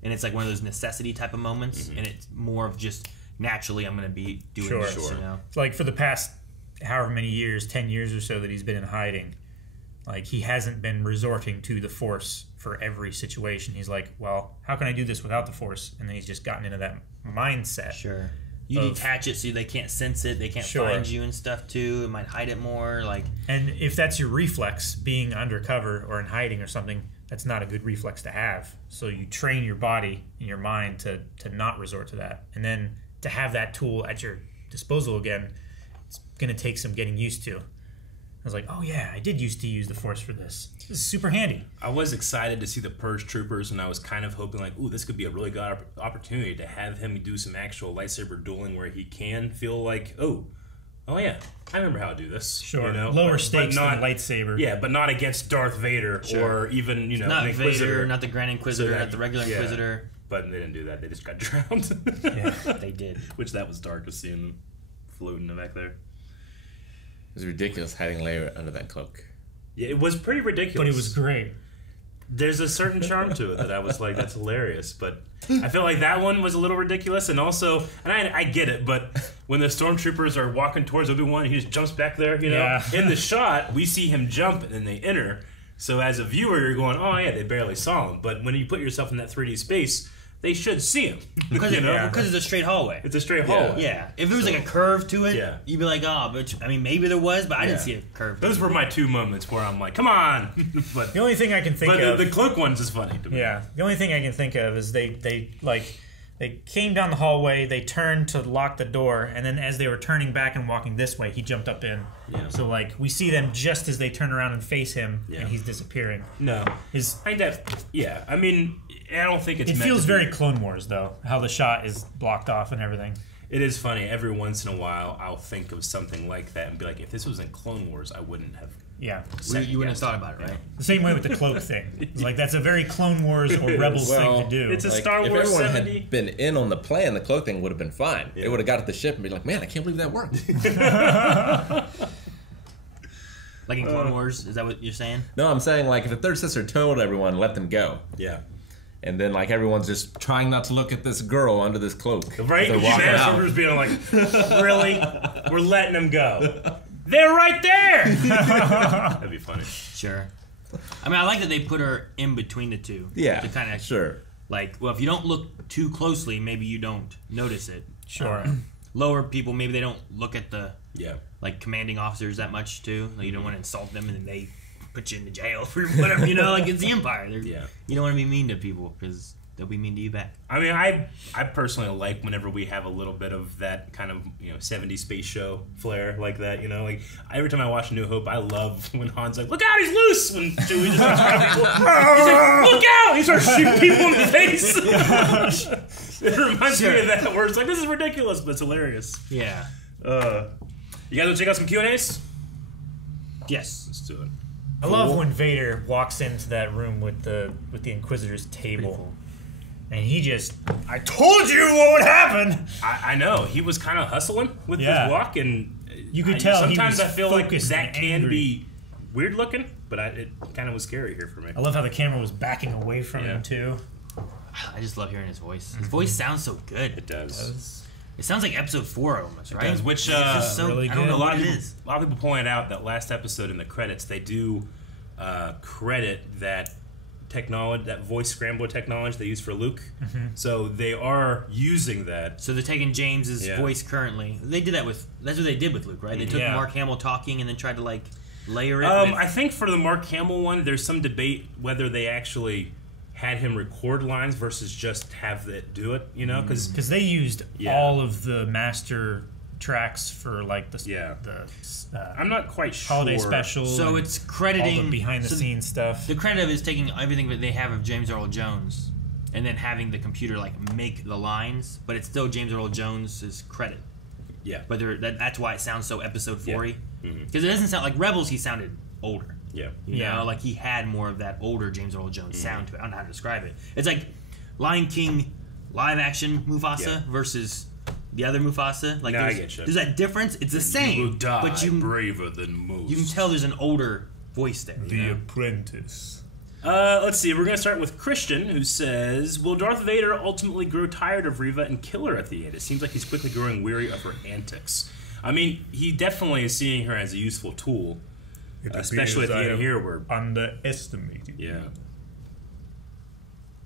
and it's like one of those necessity type of moments, and it's more of just naturally I'm going to be doing this. You know? It's like for the past however many years, 10 years or so that he's been in hiding, like he hasn't been resorting to the Force for every situation. He's like, well, how can I do this without the Force? And then he's just gotten into that mindset. Sure. You detach it so they can't sense it, they can't find you and stuff too. It might hide it more, like. And if that's your reflex, being undercover or in hiding or something, that's not a good reflex to have. So you train your body and your mind to not resort to that, and then to have that tool at your disposal again, it's going to take some getting used to. I was like, oh yeah, I did used to use the Force for this. This is super handy. I was excited to see the Purge Troopers, and I was kind of hoping like, ooh, this could be a really good opportunity to have him do some actual lightsaber dueling where he can feel like, oh yeah, I remember how to do this. Sure, you know? lower stakes than lightsaber. Yeah, but not against Darth Vader or even not an Inquisitor. Vader, not the Grand Inquisitor, not the regular Inquisitor. But they didn't do that. They just got drowned. Yeah, they did. Which that was dark to seeing them floating back there. It was ridiculous hiding Leia under that cloak. Yeah, it was pretty ridiculous. But it was great. There's a certain charm to it that I was like, that's hilarious. But I feel like that one was a little ridiculous. And also, and I get it, but when the stormtroopers are walking towards Obi-Wan, he just jumps back there, you know? Yeah. In the shot, we see him jump and then they enter. So as a viewer, you're going, oh yeah, they barely saw him. But when you put yourself in that 3D space, they should see him. Because it's a straight hallway. It's a straight hallway. Yeah. If there was like a curve to it, you'd be like, oh, but I mean, maybe there was, but I didn't see a curve. Those were my two moments where I'm like, come on. But the only thing I can think of... But the cloak ones is funny to me. Yeah. The only thing I can think of is they came down the hallway, they turned to lock the door, and then as they were turning back and walking this way, he jumped up in. Yeah. So, like, we see them just as they turn around and face him, and he's disappearing. No. I mean, I don't think it's It feels very Clone Wars, though, how the shot is blocked off and everything. It is funny. Every once in a while, I'll think of something like that and be like, if this was in Clone Wars, I wouldn't have... Yeah. You wouldn't have thought about it, right? The same way with the cloak thing. It's like, that's a very Clone Wars or Rebels thing to do. It's a Star Wars if everyone 70. had been in on the plan, the cloak thing would have been fine. They would have got at the ship and be like, man, I can't believe that worked. Like in Clone Wars? Is that what you're saying? No, I'm saying, like, if the third sister told everyone, let them go. Yeah. And then, like, everyone's just trying not to look at this girl under this cloak. Right? You Stormtroopers being like, really? We're letting them go. They're right there! That'd be funny. Sure. I mean, I like that they put her in between the two. Yeah, to kind of sure. Like, well, if you don't look too closely, maybe you don't notice it. Sure. Lower people, maybe they don't look at the Yeah. like commanding officers that much too. Like, you don't want to insult them and then they put you into jail for whatever. You know, like it's the Empire. Yeah. You don't want to be mean to people because they'll be mean to you back. I mean, I personally like whenever we have a little bit of that kind of 70s space show flair like that. You know, like every time I watch A New Hope, I love when Han's like, "Look out, he's loose!" When Chewie just starts grabbing people. He's like, "Look out!" He starts shooting people in the face. It reminds me of that where it's like, this is ridiculous, but it's hilarious. Yeah. You guys want to check out some Q&As? Yes. Let's do it. I love when Vader walks into that room with the Inquisitor's table. And he just, I told you what would happen. I know. He was kind of hustling with his walk, and you could tell. Sometimes he I feel like that can angry. be weird looking, but it kind of was scary here for me. I love how the camera was backing away from him too. I just love hearing his voice. His voice sounds so good. It does. It sounds like episode 4 almost, right? It does, which so, really good. I don't know what it is. A lot of people pointed out that last episode in the credits, they do credit that technology, that voice scrambler technology they use for Luke. So they are using that. So they're taking James's voice currently. They did that with. That's what they did with Luke, right? They took Mark Hamill talking and then tried to like layer it. I think for the Mark Hamill one, there's some debate whether they actually had him record lines versus just have it do it. You know, because they used all of the master tracks for like the I'm not quite sure holiday special. So it's crediting all the behind the scenes stuff. The credit is taking everything that they have of James Earl Jones and then having the computer like make the lines, but it's still James Earl Jones's credit. Yeah. But that's why it sounds so episode 4-y. Because Because it doesn't sound like Rebels, he sounded older. Yeah. You know, like he had more of that older James Earl Jones sound to it. I don't know how to describe it. It's like Lion King live action Mufasa versus the other Mufasa. Like I get you. There's that difference. It's the same. You will die but braver than most. You can tell there's an older voice there. The Apprentice. Let's see. We're going to start with Christian, who says, will Darth Vader ultimately grow tired of Reva and kill her at the end? It seems like he's quickly growing weary of her antics. I mean, he definitely is seeing her as a useful tool. Especially at the end here where... underestimated. Yeah.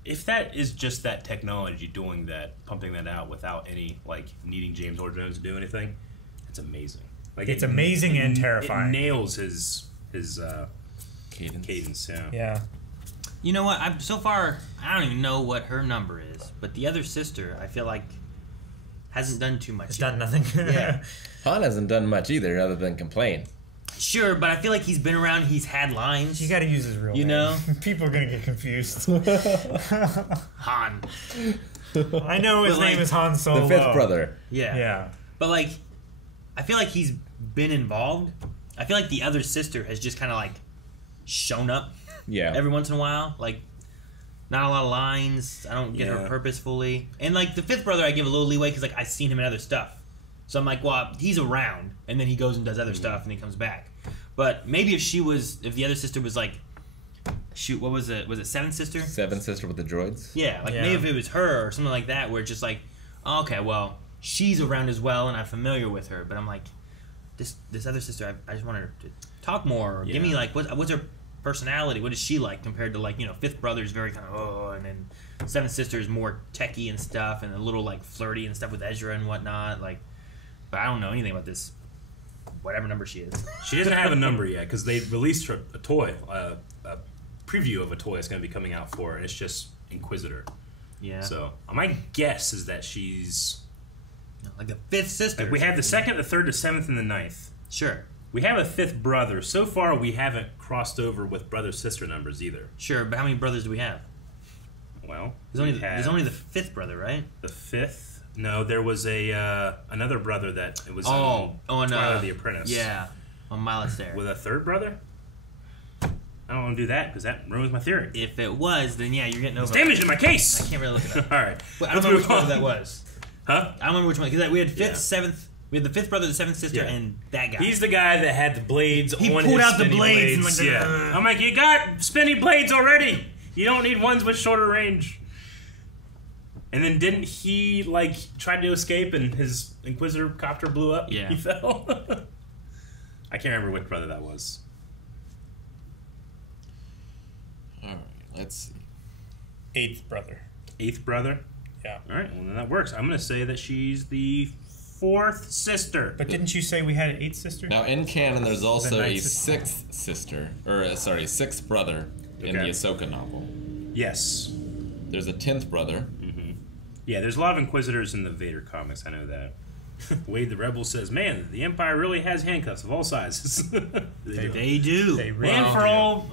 If that is just that technology doing that, pumping that out without any, like, needing James Earl Jones to do anything, it's amazing. Like, It's amazing and terrifying. It nails his cadence. Yeah. You know what? So far, I don't even know what her number is. But the other sister, I feel like, hasn't done too much. It's done nothing. Yeah. Han hasn't done much either, other than complain. Sure, but I feel like he's been around. He's had lines. You got to use his real name. You know, people are gonna get confused. Han. I know his name is Han Solo. The fifth brother. Yeah. But like, I feel like he's been involved. I feel like the other sister has just kind of like shown up. Yeah. Every once in a while, like not a lot of lines. I don't get her purposefully. And like the fifth brother, I give a little leeway because like I've seen him in other stuff. So I'm like, well, he's around, and then he goes and does other stuff, and he comes back. But maybe if the other sister was like, shoot, what was it? Was it Seventh Sister? Seventh Sister with the droids? Yeah, like maybe if it was her or something like that, where it's just like, oh, okay, well, she's around as well, and I'm familiar with her. But I'm like, this other sister, I just want her to talk more, or give me like, what's her personality? What is she like compared to like, fifth brother's very kind of and then Seventh Sister is more techie and stuff, and a little like flirty and stuff with Ezra and whatnot, like. But I don't know anything about this, whatever number she is. She doesn't have a number yet because they released her a toy, a preview of a toy that's going to be coming out for her, and it's just Inquisitor. Yeah. So my guess is that she's like the fifth sister. Like we have the second, the third, the seventh, and the ninth. Sure. We have a fifth brother. So far, we haven't crossed over with brother-sister numbers either. Sure, but how many brothers do we have? Well, there's only the fifth brother, right? The fifth. No, there was another brother that it was on Twilight of the Apprentice. Yeah, on Miles there. With a third brother? I don't want to do that because that ruins my theory. If it was, then yeah, you're getting over. It's damage in my case. I can't really look it up. All right, I don't know which brother that was. Huh? I don't remember which one because we had fifth, seventh. We had the fifth brother, the seventh sister, and that guy. He's the guy that had the blades on his He pulled out the blades. And like, I'm like, you got spinny blades already. You don't need ones with shorter range. And then didn't he, like, try to escape and his Inquisitor copter blew up? Yeah. He fell? I can't remember which brother that was. Alright, let's see. Eighth brother. Eighth brother? Yeah. Alright, well then that works. I'm going to say that she's the fourth sister. But didn't you say we had an eighth sister? Now, in canon, there's also a sixth sister, sixth brother in the Ahsoka novel. Yes. There's a 10th brother. Yeah, there's a lot of Inquisitors in the Vader comics, I know that. Wade the Rebel says, man, the Empire really has handcuffs of all sizes. They do. They really and for all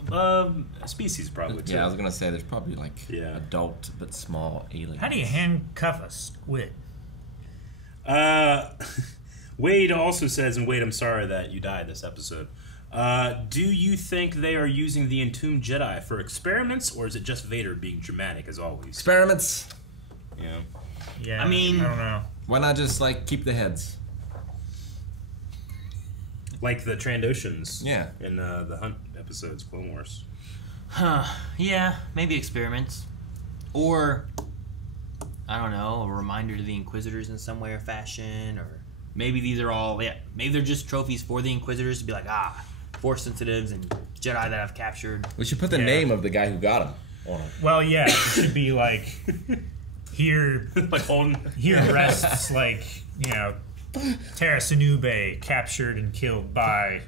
species, probably, too. Yeah, I was going to say, there's probably, like, adult but small aliens. How do you handcuff a squid? Wade also says, and Wade, I'm sorry that you died this episode. Do you think they are using the Entombed Jedi for experiments, or is it just Vader being dramatic, as always? Experiments. Yeah. Yeah. I mean, I don't know. Why not just, like, keep the heads? Like the Trandoshans. Yeah. In the Hunt episodes, Clone Wars. Huh. Yeah, maybe experiments. Or, I don't know, a reminder to the Inquisitors in some way or fashion, or maybe these are all, maybe they're just trophies for the Inquisitors to be like, Force sensitives and Jedi that I've captured. We should put the name of the guy who got him on it. Well, yeah, it should be like, here rests, like, Terra Sinube captured and killed by,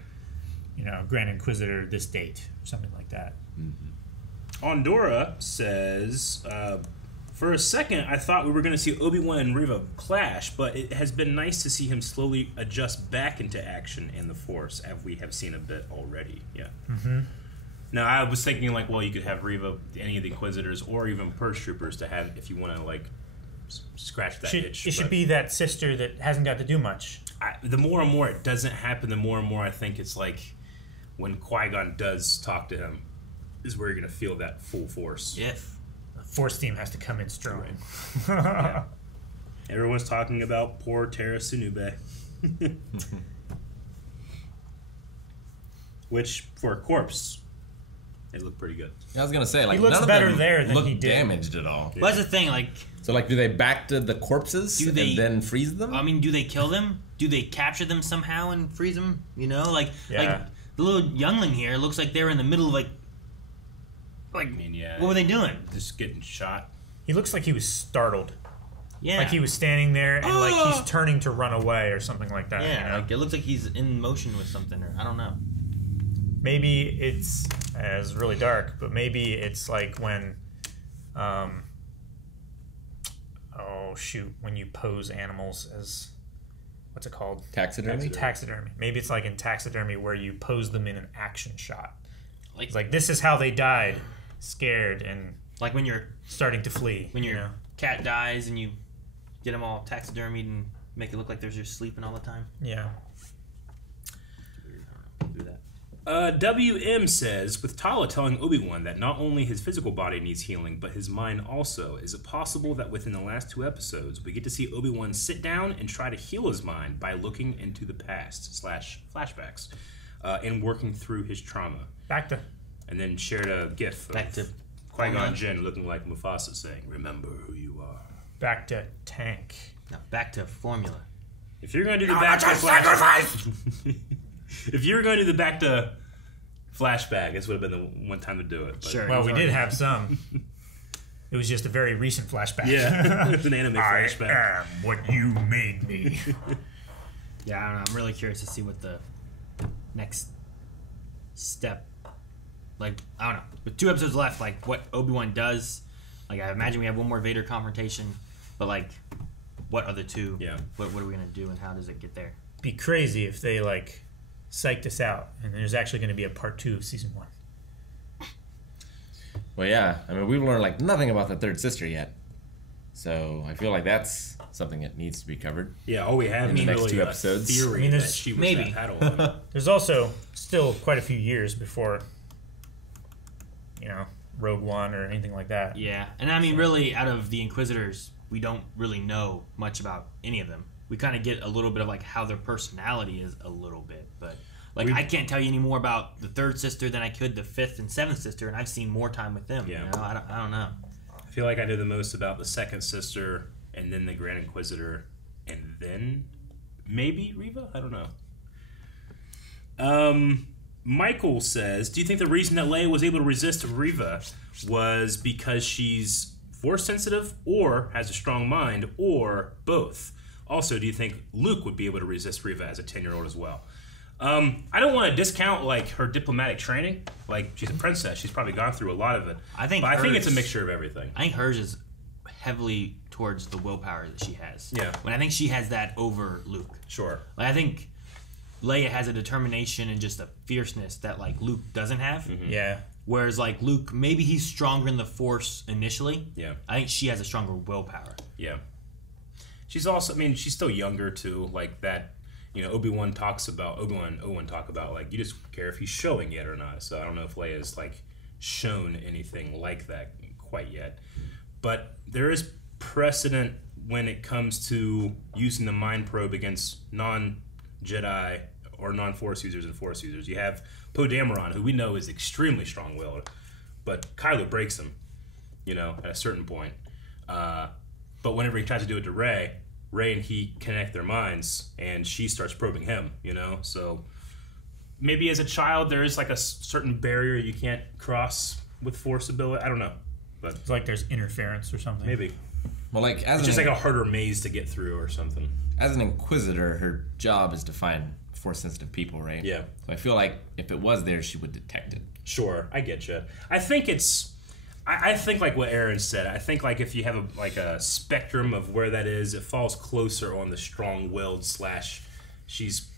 Grand Inquisitor this date, or something like that. Ondora says, for a second, I thought we were going to see Obi-Wan and Reva clash, but it has been nice to see him slowly adjust back into action in the Force, as we have seen a bit already. Yeah. Mm-hmm. Now, I was thinking, like, well, you could have Reva, any of the Inquisitors, or even Purge Troopers to have, if you want to, like, scratch that itch. It should be that sister that hasn't got to do much. the more and more it doesn't happen, the more and more I think it's like when Qui-Gon does talk to him is where you're going to feel that full force. Yes. The Force team has to come in strong. Yeah. Everyone's talking about poor Tara Sunube. Which, for a corpse, it looked pretty good. I was gonna say, like, he looks none of better them there than look he did. damaged at all. Yeah. Well, that's the thing, like... So, like, do they back to the corpses and then freeze them? I mean, do they kill them? Do they capture them somehow and freeze them? You know, like the little youngling here looks like they're in the middle of, like I mean, yeah. What were they doing? Just getting shot. He looks like he was startled. Yeah. Like he was standing there and like he's turning to run away or something like that. Yeah, you know? like it looks like he's in motion with something, or I don't know. Maybe it's really dark, but maybe it's like when, when you pose animals as, what's it called? Taxidermy? Taxidermy. Maybe it's like in taxidermy where you pose them in an action shot. Like, it's like, this is how they died, scared and like when you're starting to flee. When your cat dies and you get them all taxidermied and make it look like they're just sleeping all the time. Yeah. Do that. WM says, with Tala telling Obi-Wan that not only his physical body needs healing, but his mind also, is it possible that within the last 2 episodes, we get to see Obi-Wan sit down and try to heal his mind by looking into the past / flashbacks and working through his trauma? Back to... And then shared a gif of Qui-Gon Jinn looking like Mufasa saying, "Remember who you are." Back to tank. Now back to formula. If you're going to do the back to flashback... If you were going to do the back to flashback, this would have been the one time to do it. But sure. Well, we did have some. It was just a very recent flashback. Yeah, it's an anime flashback. I am what you made me. Yeah, I don't know. I'm really curious to see what the next step. Like, I don't know. With 2 episodes left, like what Obi-Wan does. Like, I imagine we have one more Vader confrontation, but like, what other 2? Yeah. What are we gonna do, and how does it get there? Be crazy if they like psyched us out, and there's actually going to be a part 2 of season 1. Well, yeah. I mean, we've learned like nothing about the third sister yet, so I feel like that's something that needs to be covered. Yeah, all we have in the is next really 2 episodes. Theory I mean, that there's she was maybe. that Padawan. There's also still quite a few years before, Rogue One or anything like that. Yeah, and I mean, really, out of the Inquisitors, we don't really know much about any of them. We kind of get a little bit of like how their personality is a little bit, but like I can't tell you any more about the third sister than I could the 5th and 7th sister, and I've seen more time with them. Yeah. You know? I don't know. I feel like I know the most about the second sister, and then the Grand Inquisitor, and then maybe Reva? I don't know. Michael says, do you think the reason that Leia was able to resist Reva was because she's force sensitive, or has a strong mind, or both? Also, do you think Luke would be able to resist Reva as a 10-year-old as well? I don't want to discount like her diplomatic training. Like, she's a princess; she's probably gone through a lot of it. I think it's a mixture of everything. I think hers is heavily towards the willpower that she has. Yeah. When I think she has that over Luke. Sure. Like, I think Leia has a determination and just a fierceness that like Luke doesn't have. Mm-hmm. Yeah. Whereas like Luke, maybe he's stronger in the Force initially. Yeah. I think she has a stronger willpower. Yeah. She's also, I mean, she's still younger too. Like that, Obi-Wan talk about, like, you just care if he's showing yet or not. So I don't know if Leia's like shown anything like that quite yet. But there is precedent when it comes to using the mind probe against non-Jedi or non-Force users and Force users. You have Poe Dameron, who we know is extremely strong-willed, but Kylo breaks him, at a certain point. But whenever he tries to do it to Rey and he connect their minds, and she starts probing him, So maybe as a child there is like a certain barrier you can't cross with Force ability. I don't know, but it's like there's interference or something. Maybe. Well, like it's just like a harder maze to get through or something. As an Inquisitor, her job is to find Force-sensitive people, right? Yeah. So I feel like if it was there, she would detect it. Sure, I get you. I think I think like what Aaron said. I think like if you have a spectrum of where that is, it falls closer on the strong-willed / she's.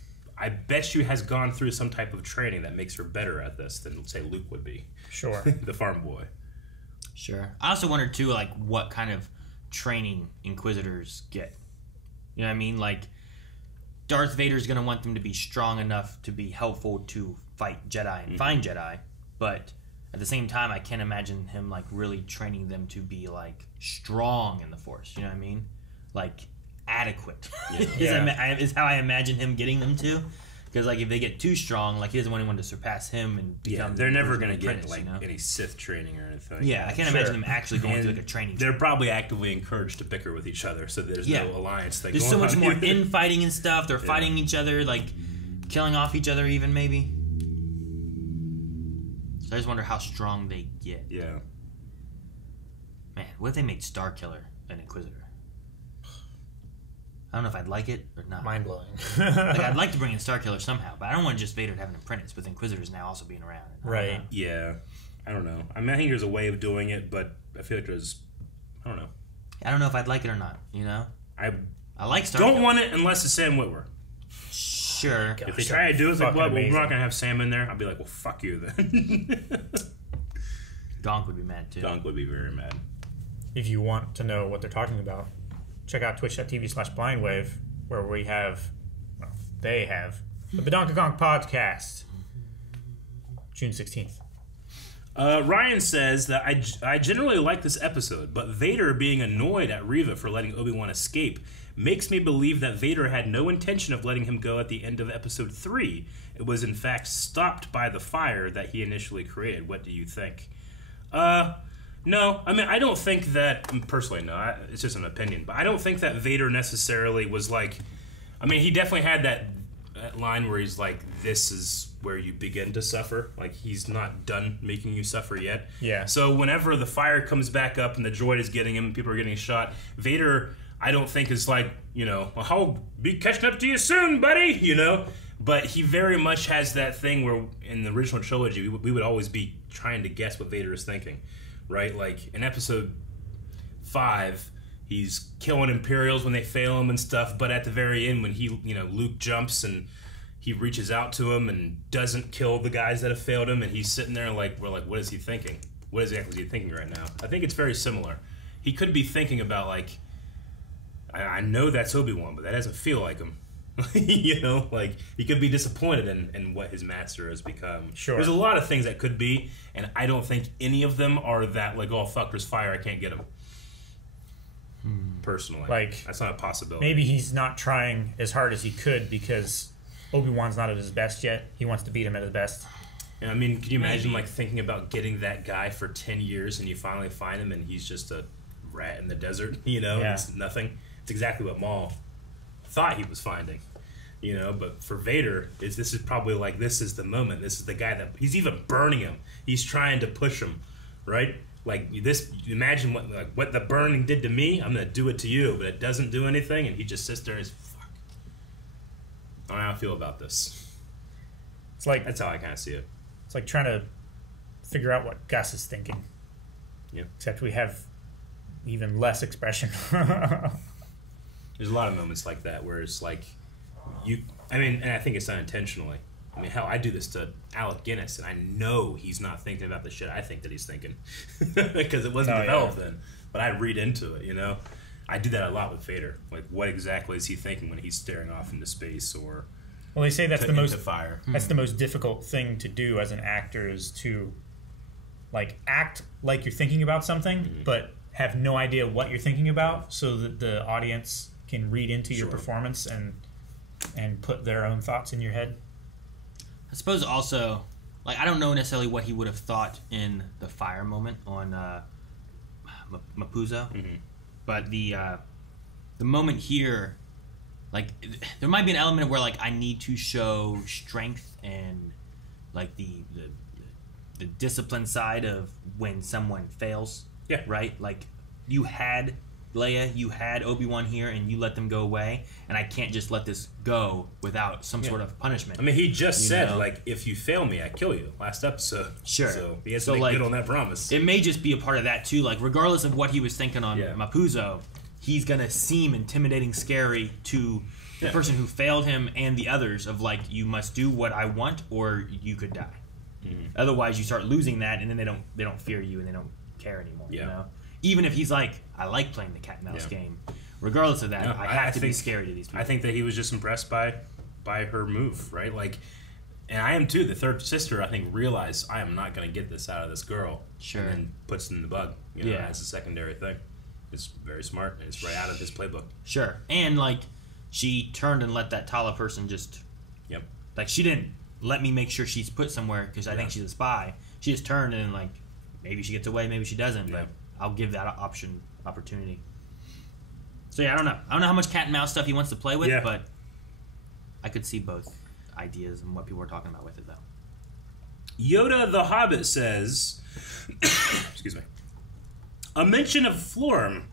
I bet she has gone through some type of training that makes her better at this than, say, Luke would be. Sure. The farm boy. Sure. I also wondered too, like what kind of training Inquisitors get. You know what I mean? Like, Darth Vader's going to want them to be strong enough to be helpful to fight Jedi and find Jedi, but at the same time, I can't imagine him like really training them to be like strong in the Force. You know what I mean? Like adequate is how I imagine him getting them to. Because like if they get too strong, like he doesn't want anyone to surpass him and become. They're never going to get like any Sith training or anything. Yeah, I can't imagine them actually going through like a training. They're probably actively encouraged to bicker with each other, so there's no alliance. There's so much more infighting and stuff. They're fighting each other, like killing off each other, even maybe. So I just wonder how strong they get. Yeah. Man, what if they made Starkiller an Inquisitor? I don't know if I'd like it or not. Mind blowing. Like I'd like to bring in Starkiller somehow, but I don't want just Vader to have an apprentice with Inquisitors now also being around. Right. Yeah. I don't know. I mean, I think there's a way of doing it, but I feel like there's. I don't know. I don't know if I'd like it or not. You know. I like Starkiller. Don't want it unless it's Sam Witwer. Sure. If they try to do it, it's like, well, we're not gonna have Sam in there. I'll be like, well, fuck you then. Gonk would be mad too. Gonk would be very mad. If you want to know what they're talking about, check out twitch.tv/blindwave, where we have, well, they have, the Badonka Gonk podcast, June 16th. Ryan says that I generally like this episode, but Vader being annoyed at Reva for letting Obi-Wan escape makes me believe that Vader had no intention of letting him go at the end of episode 3. It was in fact stopped by the fire that he initially created. What do you think? No, I mean, I don't think that, personally, no, it's just an opinion, but I don't think that Vader necessarily was like, I mean, he definitely had that line where he's like, this is where you begin to suffer. Like, he's not done making you suffer yet. Yeah. So whenever the fire comes back up and the droid is getting him, people are getting shot, Vader, I don't think is like, you know, well, I'll be catching up to you soon, buddy, you know? But he very much has that thing where in the original trilogy, we would always be trying to guess what Vader is thinking. Right, like in episode 5, he's killing Imperials when they fail him and stuff. But at the very end, when Luke jumps and he reaches out to him and doesn't kill the guys that have failed him, and he's sitting there like, we're like, what is he thinking? What exactly is he thinking right now? I think it's very similar. He could be thinking about like, I know that's Obi-Wan, but that doesn't feel like him. You know, like he could be disappointed in what his master has become. Sure. There's a lot of things that could be, and I don't think any of them are that like, oh fuck, there's fire, I can't get him. Personally, Like, that's not a possibility. Maybe he's not trying as hard as he could because Obi-Wan's not at his best yet. He wants to beat him at his best. And I mean, can you imagine like thinking about getting that guy for 10 years and you finally find him and he's just a rat in the desert? You know, It's nothing. It's exactly what Maul thought he was finding. You know, but for Vader, this is probably like, this is the moment. This is the guy that he's even burning him. He's trying to push him, right? Like this. Imagine what the burning did to me. I'm gonna do it to you, but it doesn't do anything, and he just sits there and is fuck. I don't know how I feel about this. It's like that's how I kind of see it. It's like trying to figure out what Gus is thinking. Yeah. Except we have even less expression. There's a lot of moments like that where it's like. And I think it's unintentionally. I mean, hell, I do this to Alec Guinness, and I know he's not thinking about the shit I think that he's thinking. Because it wasn't developed then. But I read into it, you know? I do that a lot with Vader. Like, what exactly is he thinking when he's staring off into space or well, they say that's the most fire. That's the most difficult thing to do as an actor is to, like, act like you're thinking about something, but have no idea what you're thinking about so that the audience can read into your performance and put their own thoughts in your head. I suppose also, like, I don't know necessarily what he would have thought in the fire moment on Mapuzo, but the moment here, like, there might be an element where, like, I need to show strength and, like, the discipline side of when someone fails. Yeah. Right? Like, you had Leia, you had Obi-Wan here, and you let them go away, and I can't just let this go without some sort of punishment. I mean, he just said, like, if you fail me, I kill you, last episode. Sure. So he has to make good on that promise. It may just be a part of that, too. Like, regardless of what he was thinking on Mapuzo, he's going to seem intimidating, scary to the person who failed him and the others of, like, you must do what I want or you could die. Otherwise, you start losing that, and then they don't fear you and they don't care anymore, you know? Even if he's like, I like playing the cat and mouse game, regardless of that, I have to be scary to these people. I think that he was just impressed by her move, right? Like, and I am too. The third sister, I think, realized I am not going to get this out of this girl. Sure. And then puts it in the bug, as a secondary thing. It's very smart, and it's right out of his playbook. Sure. And, like, she turned and let that Tala person just... Yep. Like, she didn't let me make sure she's put somewhere because I think she's a spy. She just turned and, like, maybe she gets away, maybe she doesn't, but I'll give that opportunity. So, yeah, I don't know. I don't know how much cat and mouse stuff he wants to play with, but I could see both ideas and what people are talking about with it, though. Yoda the Hobbit says... excuse me. A mention of Florm.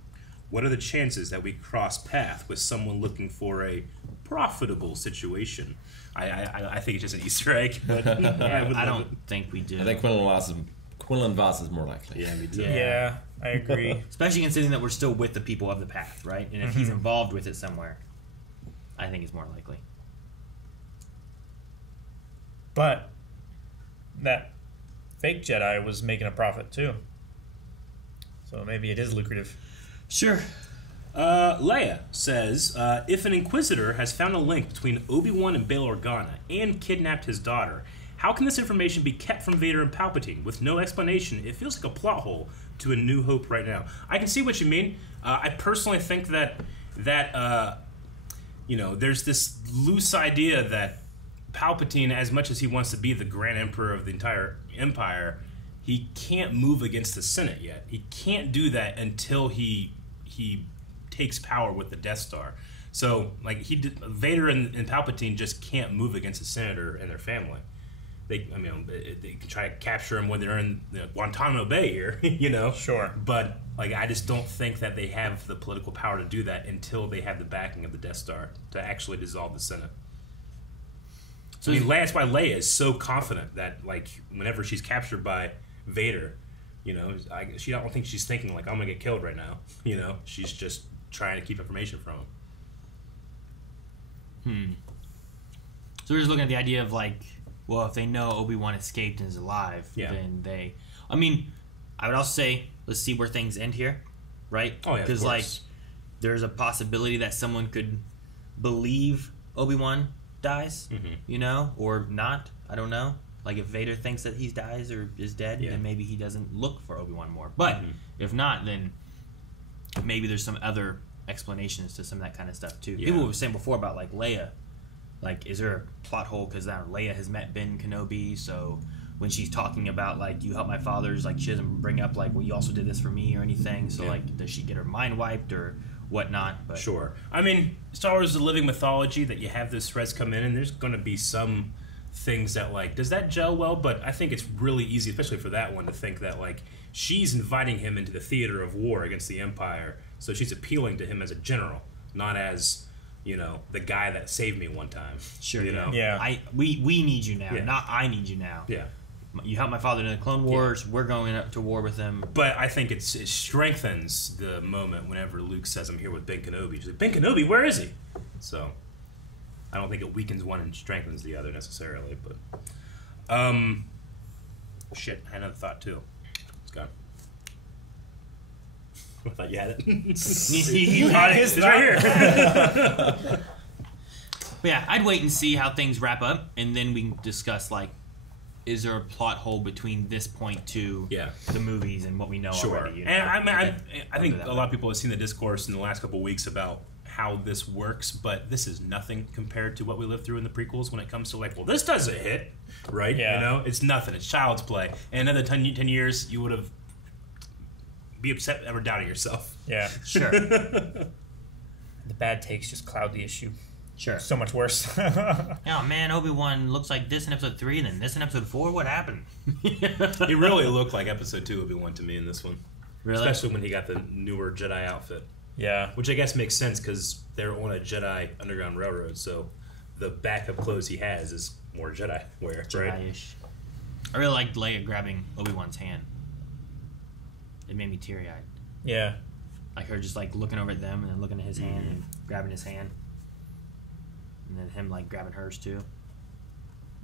What are the chances that we cross path with someone looking for a profitable situation? I think it's just an Easter egg, but I don't think we do. I think Quinlan Voss is more likely. Yeah, me too. Yeah, I agree. Especially considering that we're still with the people of the path, right? And if he's involved with it somewhere, I think it's more likely. But that fake Jedi was making a profit too. So maybe it is lucrative. Sure. Leia says, if an Inquisitor has found a link between Obi-Wan and Bail Organa and kidnapped his daughter, how can this information be kept from Vader and Palpatine? With no explanation, it feels like a plot hole to A New Hope right now. I can see what you mean. I personally think that there's this loose idea that Palpatine, as much as he wants to be the Grand Emperor of the entire Empire, he can't move against the Senate yet. He can't do that until he takes power with the Death Star. So, like, Vader and Palpatine just can't move against the Senator and their family. They can try to capture him when they're in Guantanamo Bay here, Sure. But, like, I just don't think that they have the political power to do that until they have the backing of the Death Star to actually dissolve the Senate. So that's why Leia is so confident that, like, whenever she's captured by Vader, I don't think she's thinking, like, I'm going to get killed right now. She's just trying to keep information from him. So we're just looking at the idea of, like, well, if they know Obi-Wan escaped and is alive, then they... I mean, I would also say, let's see where things end here, right? Oh, yeah, because, like, there's a possibility that someone could believe Obi-Wan dies, or not. I don't know. Like, if Vader thinks that he dies or is dead, then maybe he doesn't look for Obi-Wan more. But if not, then maybe there's some other explanations to some of that kind of stuff, too. People were saying before about, like, Leia. Like, is there a plot hole because now Leia has met Ben Kenobi, so when she's talking about, like, you helped my fathers, like, she doesn't bring up, like, well, you also did this for me or anything. So, like, does she get her mind wiped or whatnot? But sure. I mean, Star Wars is a living mythology that you have those threads come in, and there's going to be some things that, like, does that gel well? But I think it's really easy, especially for that one, to think that, like, she's inviting him into the theater of war against the Empire, so she's appealing to him as a general, not as, the guy that saved me one time. Sure, Yeah. We need you now, not I need you now. Yeah. You helped my father in the Clone Wars. We're going up to war with him. But I think it strengthens the moment whenever Luke says, I'm here with Ben Kenobi. She's like, Ben Kenobi, where is he? So I don't think it weakens one and strengthens the other necessarily. But shit, I had another thought too. It's gone. I thought you had it. You had it. It's right here. But yeah, I'd wait and see how things wrap up, and then we can discuss, like, is there a plot hole between this point to the movies and what we know already? And I think a lot of people have seen the discourse in the last couple of weeks about how this works, but this is nothing compared to what we lived through in the prequels when it comes to, like, well, this doesn't hit, right? Yeah. It's nothing. It's child's play. And another 10 years, you would have be upset ever doubting yourself. Yeah. Sure. The bad takes just cloud the issue. Sure. So much worse. Oh, man, Obi-Wan looks like this in Episode 3 and then this in Episode 4. What happened? He really looked like Episode 2 Obi-Wan to me in this one. Really? Especially when he got the newer Jedi outfit. Yeah. Which I guess makes sense because they're on a Jedi Underground Railroad, so the backup clothes he has is more Jedi wear, right? Jedi-ish. I really liked Leia grabbing Obi-Wan's hand. It made me teary-eyed. Yeah. Like her just, like, looking over at them and then looking at his hand and grabbing his hand. And then him, like, grabbing hers, too.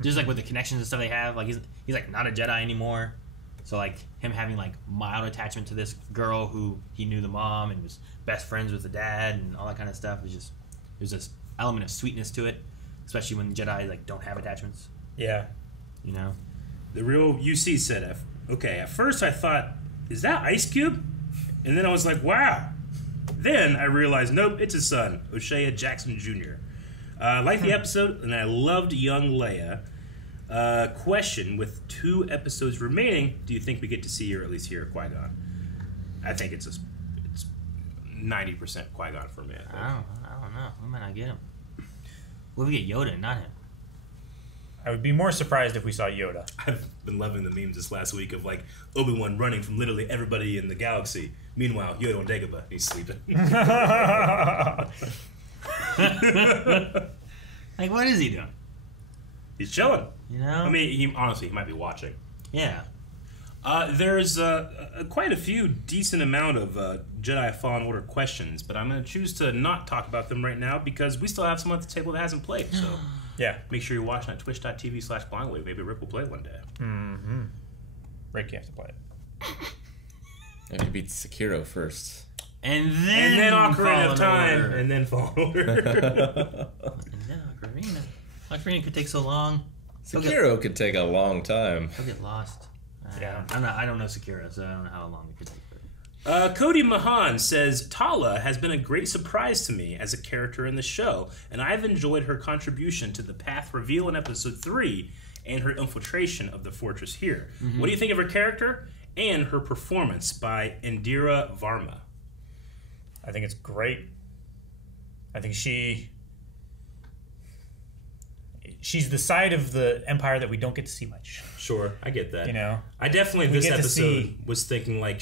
Just, like, with the connections and stuff they have. Like, he's like, not a Jedi anymore. So like him having like mild attachment to this girl who he knew the mom and was best friends with the dad and all that kind of stuff was just there's this element of sweetness to it, especially when Jedi like don't have attachments. Yeah. You know? The real UC said, okay, at first I thought, is that Ice Cube? And then I was like, wow. Then I realized, nope, it's his son, O'Shea Jackson Jr. I liked the episode, and I loved young Leia. Question, with 2 episodes remaining, do you think we get to see or at least hear Qui-Gon? I think it's 90% Qui-Gon for me. I don't know. We might not get him. What if we get Yoda and not him? I would be more surprised if we saw Yoda. I've been loving the memes this last week of like Obi-Wan running from literally everybody in the galaxy. Meanwhile, Yoda on Dagobah, he's sleeping. Like, what is he doing? He's chilling. You know? I mean, he might be watching. Yeah. There's quite a few decent amount of Jedi Fallen Order questions, but I'm going to choose to not talk about them right now because we still have someone at the table that hasn't played. So yeah, make sure you're watching at twitch.tv/blindwave. Maybe Rick will play it one day. Mm-hmm. Rick, you have to play it. You have to beat Sekiro first. And then Ocarina of Time. And then Fallen Order. And then Ocarina. Ocarina could take so long. Sekiro could take a long time. He'll get lost. Yeah. I don't know Sekiro, so I don't know how long it could take. Cody Mahan says, Tala has been a great surprise to me as a character in the show, and I've enjoyed her contribution to the path reveal in episode 3 and her infiltration of the fortress here. Mm-hmm. What do you think of her character and her performance by Indira Varma? I think it's great. I think she's the side of the Empire that we don't get to see much. Sure, I get that. You know, I definitely this episode was thinking like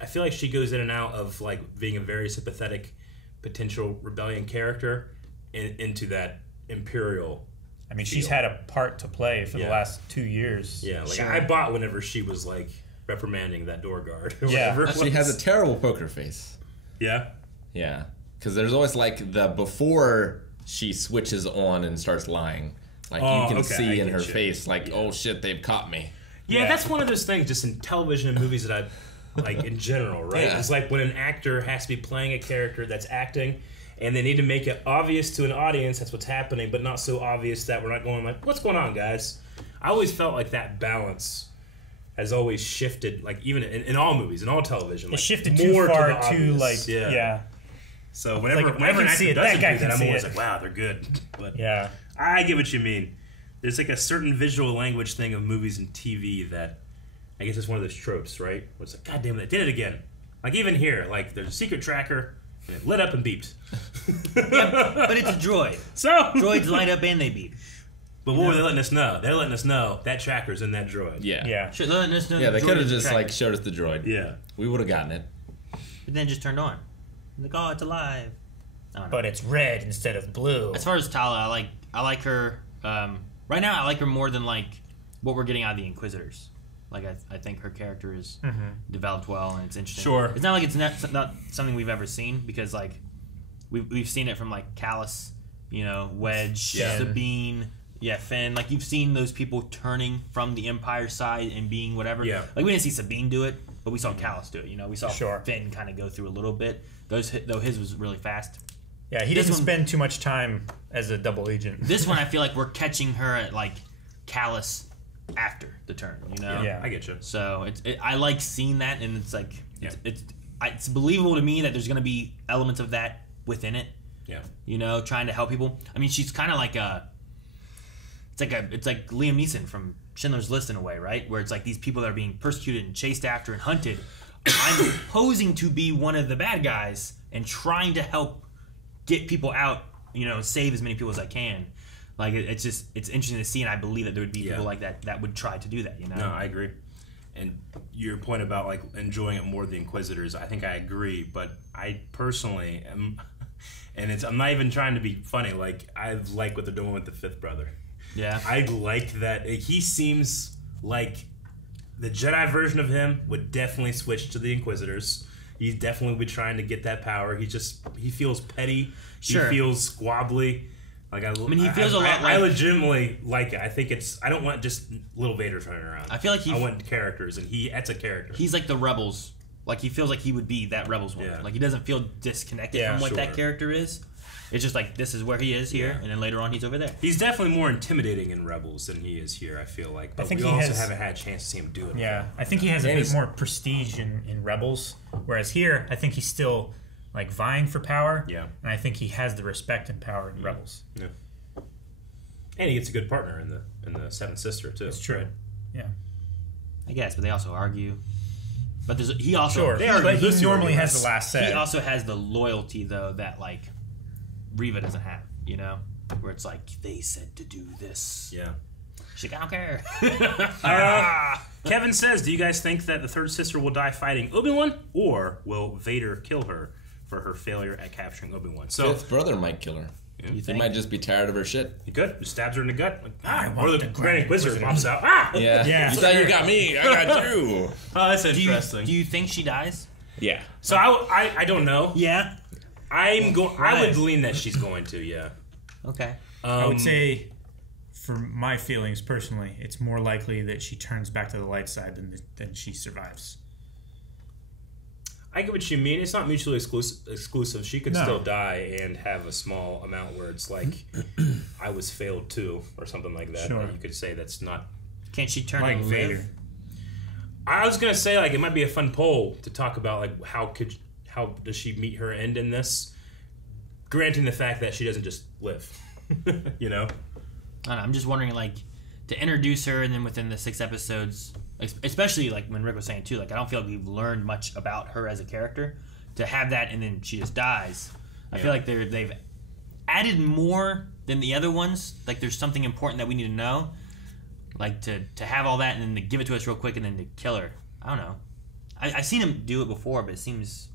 I feel like she goes in and out of like being a very sympathetic potential rebellion character into that Imperial. I mean, she's had a part to play for the last 2 years. Yeah, like I bought whenever she was like reprimanding that door guard. Or whatever she has a terrible poker face. Yeah, yeah, because there's always like the before she switches on and starts lying. Like you can see in her face, like, oh shit, they've caught me. Yeah, that's one of those things just in television and movies that I like in general, right? Yeah. It's like when an actor has to be playing a character that's acting and they need to make it obvious to an audience that's what's happening, but not so obvious that we're not going like, what's going on, guys? I always felt like that balance has always shifted, like even in all movies, in all television. Like, it shifted too far to like, yeah. So whenever an actor doesn't do that, I'm always like, wow, they're good. But yeah, I get what you mean. There's like a certain visual language thing of movies and TV that I guess it's one of those tropes, right? Where it's like, God damn it, they did it again. Like even here, like there's a secret tracker and it lit up and beeped. Yeah, but it's a droid. So droids light up and they beep. But what were they letting us know? They're letting us know that tracker's in that droid. Yeah. Sure, letting us know. Yeah, they could have just like showed us the droid. Yeah. We would have gotten it. But then just turned on. Like, oh, it's alive. But it's red instead of blue. As far as Tala, I like her. Right now, I like her more than like what we're getting out of the Inquisitors. Like I think her character is developed well and it's interesting. Sure. It's not like it's not something we've ever seen because like we've seen it from like Callus, you know, Wedge, Sabine, Finn. Like you've seen those people turning from the Empire side and being whatever. Yeah. Like we didn't see Sabine do it, but we saw Callus do it. You know, we saw Finn kind of go through a little bit. Though his was really fast. Yeah, he didn't spend too much time as a double agent. This one, I feel like we're catching her at like Callus after the turn. You know? Yeah, I get you. So I like seeing that, and it's like it's believable to me that there's going to be elements of that within it. Yeah. You know, trying to help people. I mean, she's kind of like it's like Liam Neeson from Schindler's List in a way, right? Where it's like these people that are being persecuted and chased after and hunted. I'm posing to be one of the bad guys and trying to help get people out, you know, save as many people as I can. Like it's interesting to see, and I believe that there would be people like that would try to do that. You know? No, I agree. And your point about like enjoying it more than the Inquisitors, I think I agree. But I personally am, and I'm not even trying to be funny. Like I like what they're doing with the fifth brother. Yeah, I like that. He seems like the Jedi version of him would definitely switch to the Inquisitors. He's definitely be trying to get that power. He feels petty. Sure. He feels squabbly. Like I mean, he feels a lot. I legitimately like it. I think it's. I don't want just little Vader running around. I feel like I want characters, and that's a character. He's like the Rebels. Like he feels like he would be that Rebels one. Yeah. Like he doesn't feel disconnected from what that character is. It's just like this is where he is here, and then later on he's over there. He's definitely more intimidating in Rebels than he is here. I feel like, but we also haven't had a chance to see him do it. Yeah, I think he has a bit more prestige in Rebels, whereas here I think he's still like vying for power. Yeah, and I think he has the respect and power in Rebels. Yeah. And he gets a good partner in the Seventh Sister too. It's true. Right? Yeah, I guess, but they also argue. But he also but he normally has the last say. He also has the loyalty though that like Reva doesn't have. You know, where it's like they said to do this. Yeah. She's like, I don't care. Kevin says, "Do you guys think that the third sister will die fighting Obi-Wan, or will Vader kill her for her failure at capturing Obi-Wan?" So fifth brother might kill her. Yeah. He might just be tired of her shit. He could. Just stabs her in the gut. Like, or the Grand Inquisitor pops out. Yeah. You thought you got me. I got you. Oh, that's interesting. Do you think she dies? Yeah. So I don't know. Yeah. I would lean that she's going to. Yeah. Okay. I would say, for my feelings personally, it's more likely that she turns back to the light side than she survives. I get what you mean. It's not mutually exclusive. She could still die and have a small amount where it's like, I was failed too, or something like that. Sure. You could say that's not. Can't she turn like Vader? I was gonna say like it might be a fun poll to talk about like how does she meet her end in this, granting the fact that she doesn't just live. You know. I don't know, I'm just wondering like to introduce her and then within the 6 episodes. Especially like when Rick was saying too, like I don't feel like we've learned much about her as a character. To have that and then she just dies, I feel like they've added more than the other ones. Like there's something important that we need to know, like to have all that and then to give it to us real quick and then to kill her. I don't know. I've seen him do it before, but it seems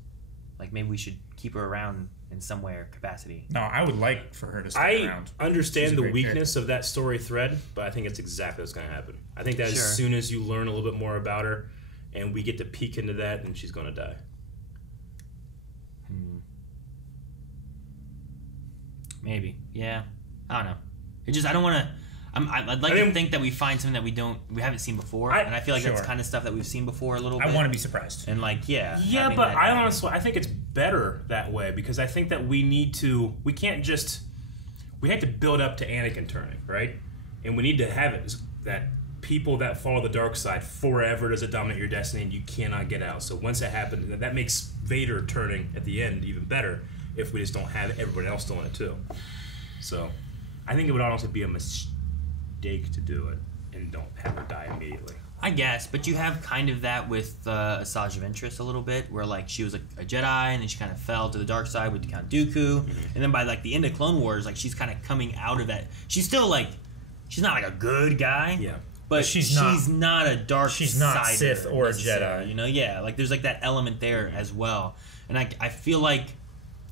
like maybe we should keep her around in some way or capacity. No, I would like for her to stay around. I understand the weakness of that story thread, but I think it's exactly what's going to happen. I think that as soon as you learn a little bit more about her and we get to peek into that, and she's going to die. Maybe. Yeah. I don't know. It just, I don't want to... I'd like to think that we find something that we haven't seen before, and I feel like that's kind of stuff that we've seen before a little bit. I want to be surprised. And like, but I think it's better that way because I think that we have to build up to Anakin turning, right? And we need to have it that people that follow the dark side forever does it dominate your destiny and you cannot get out. So once that happens, that makes Vader turning at the end even better if we just don't have everybody else doing it too. So I think it would honestly be a mistake to do it and don't have her die immediately. I guess, but you have kind of that with Asajj Ventress a little bit, where like she was a Jedi and then she kind of fell to the dark side with Count Dooku, and then by like the end of Clone Wars, like she's kind of coming out of that. She's still like, she's not like a good guy, but she's not a dark. She's not Sith or a Jedi, you know. Yeah, like there's like that element there as well, and I feel like,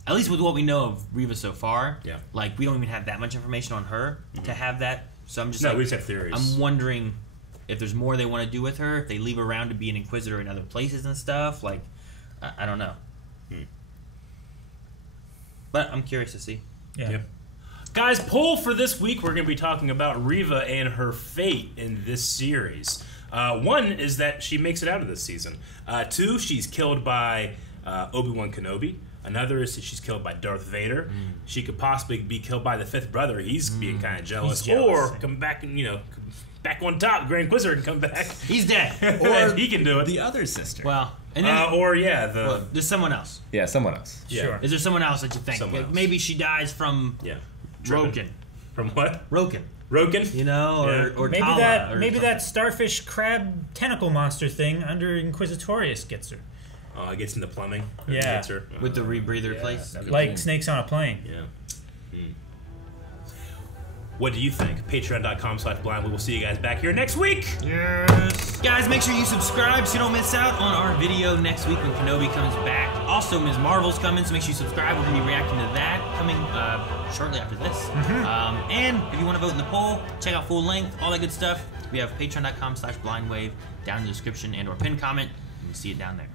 at least with what we know of Reva so far, like we don't even have that much information on her to have that. So I'm just we just have theories. I'm wondering if there's more they want to do with her, if they leave her around to be an Inquisitor in other places and stuff. Like, I don't know. But I'm curious to see. Yeah. Guys, poll for this week. We're going to be talking about Reva and her fate in this series. 1 is that she makes it out of this season. 2, she's killed by Obi-Wan Kenobi. Another is that she's killed by Darth Vader. She could possibly be killed by the 5th brother. He's being kind of jealous. Or come back and, back on top. Grand Inquisitor can come back. He's dead. Or he can do it. The other sister. Well, and then, there's someone else. Yeah, someone else. Yeah. Sure. Is there someone else that you think? Like, maybe she dies from Roken. From what? Roken. You know, or maybe Tala that starfish crab tentacle monster thing under Inquisitorius gets her. Gets in the plumbing. Yeah. Gets her. with the rebreather place. Like snakes on a plane. Yeah. What do you think? Patreon.com/blind. We will see you guys back here next week. Yes. Guys, make sure you subscribe so you don't miss out on our video next week when Kenobi comes back. Also, Ms. Marvel's coming, so make sure you subscribe. We're going to be reacting to that coming shortly after this. And if you want to vote in the poll, check out full length, all that good stuff. We have patreon.com/blindwave down in the description and or pinned comment. You can see it down there.